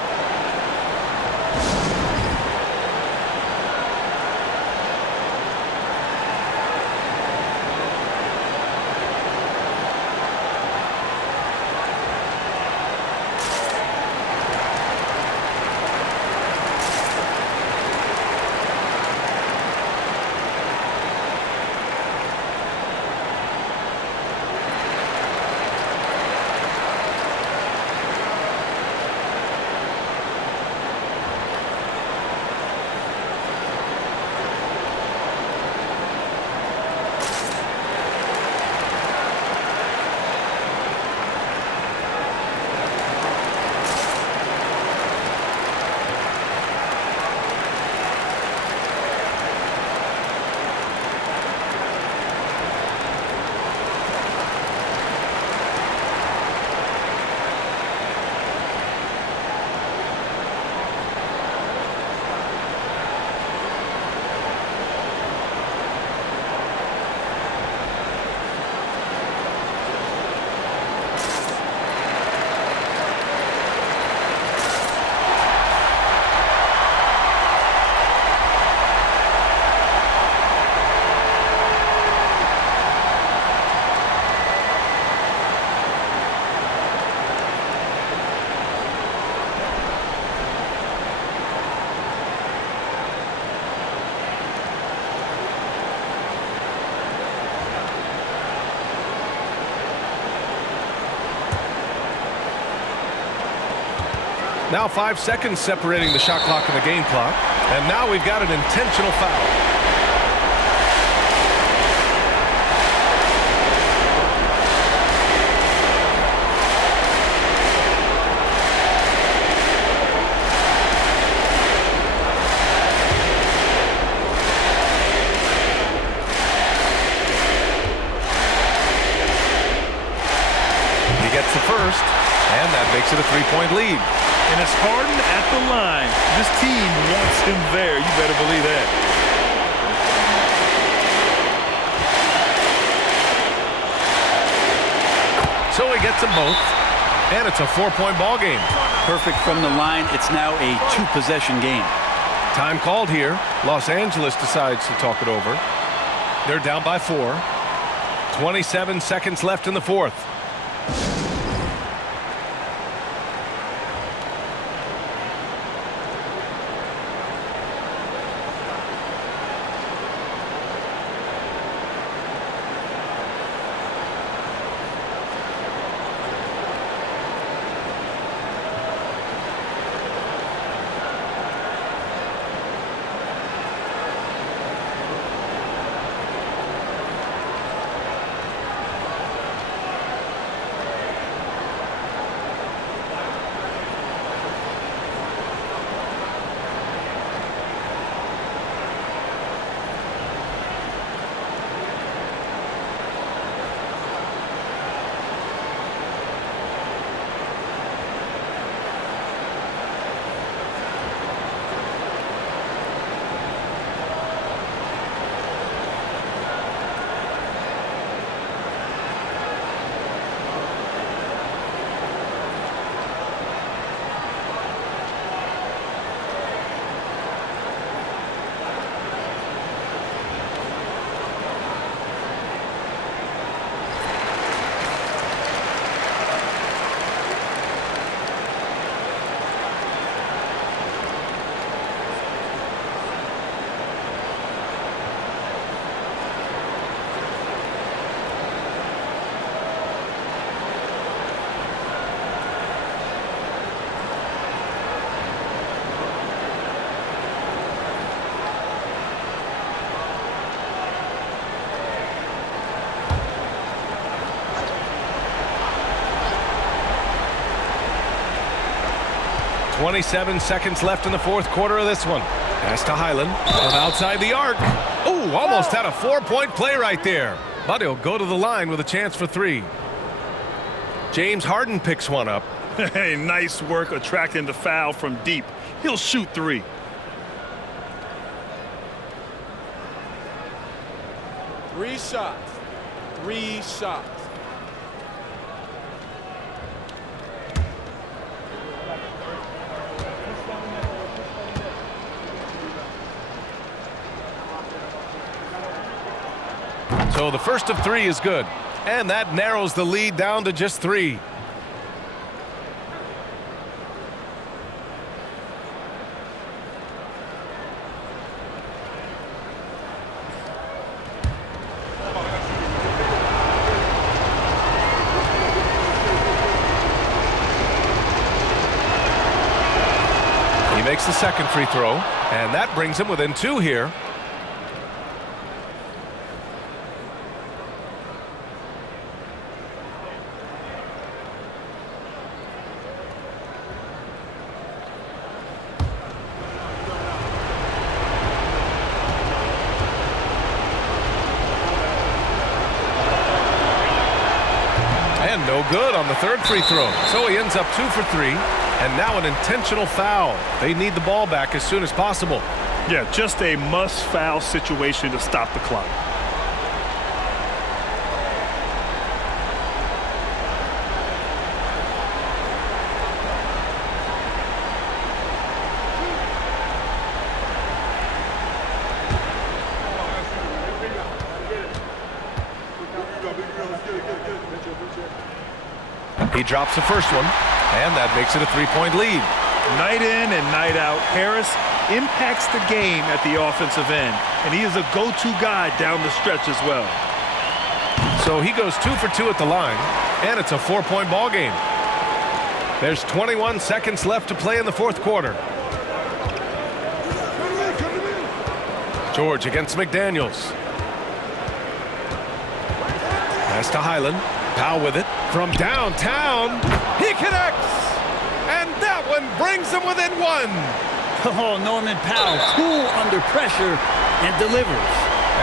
Now 5 seconds separating the shot clock and the game clock. And now we've got an intentional foul. He gets the first, and that makes it a 3-point lead. And it's Harden at the line. This team wants him there. You better believe that. So he gets them both, and it's a 4-point ball game. Perfect from the line. It's now a 2-possession game. Time called here. Los Angeles decides to talk it over. They're down by 4. 27 seconds left in the fourth. 27 seconds left in the fourth quarter of this one. Pass to Highland from outside the arc. Ooh, almost had a 4-point play right there. But he'll go to the line with a chance for 3. James Harden picks one up. Hey, nice work attracting the foul from deep. He'll shoot 3. Three shots. 3 shots. So the first of 3 is good. And that narrows the lead down to just 3. He makes the second free throw, and that brings him within 2 here. And no good on the third free throw. So he ends up 2 for 3. And now an intentional foul. They need the ball back as soon as possible. Yeah, just a must foul situation to stop the clock. He drops the first one, and that makes it a 3-point lead. Night in and night out, Harris impacts the game at the offensive end, and he is a go-to guy down the stretch as well. So he goes 2 for 2 at the line, and it's a 4-point ball game. There's 21 seconds left to play in the fourth quarter. George against McDaniels. Pass to Highland. Powell with it from downtown. He connects, and that one brings him within 1. Oh, Norman Powell, cool under pressure and delivers.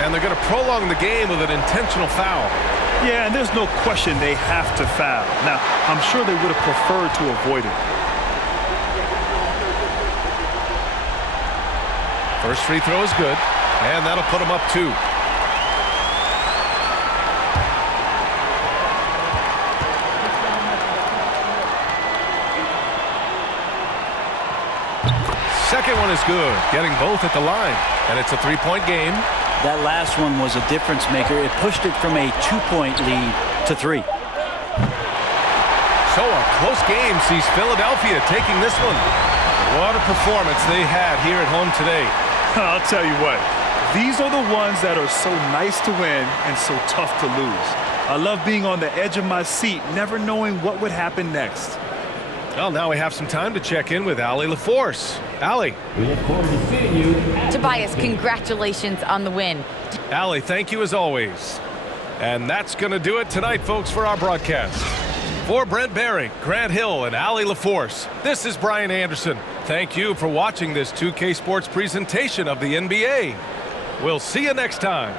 And they're going to prolong the game with an intentional foul. Yeah, and there's no question they have to foul. Now, I'm sure they would have preferred to avoid it. First free throw is good, and that'll put him up 2. Second one is good, getting both at the line, and it's a 3-point game. That last one was a difference maker. It pushed it from a 2-point lead to 3. So a close game sees Philadelphia taking this one. What a performance they had here at home today. I'll tell you what, these are the ones that are so nice to win and so tough to lose. I love being on the edge of my seat, never knowing what would happen next. Well, now we have some time to check in with Allie LaForce. Allie. We look forward to seeing you. Tobias, congratulations on the win. Allie, thank you as always. And that's going to do it tonight, folks, for our broadcast. For Brent Barry, Grant Hill, and Allie LaForce, this is Brian Anderson. Thank you for watching this 2K Sports presentation of the NBA. We'll see you next time.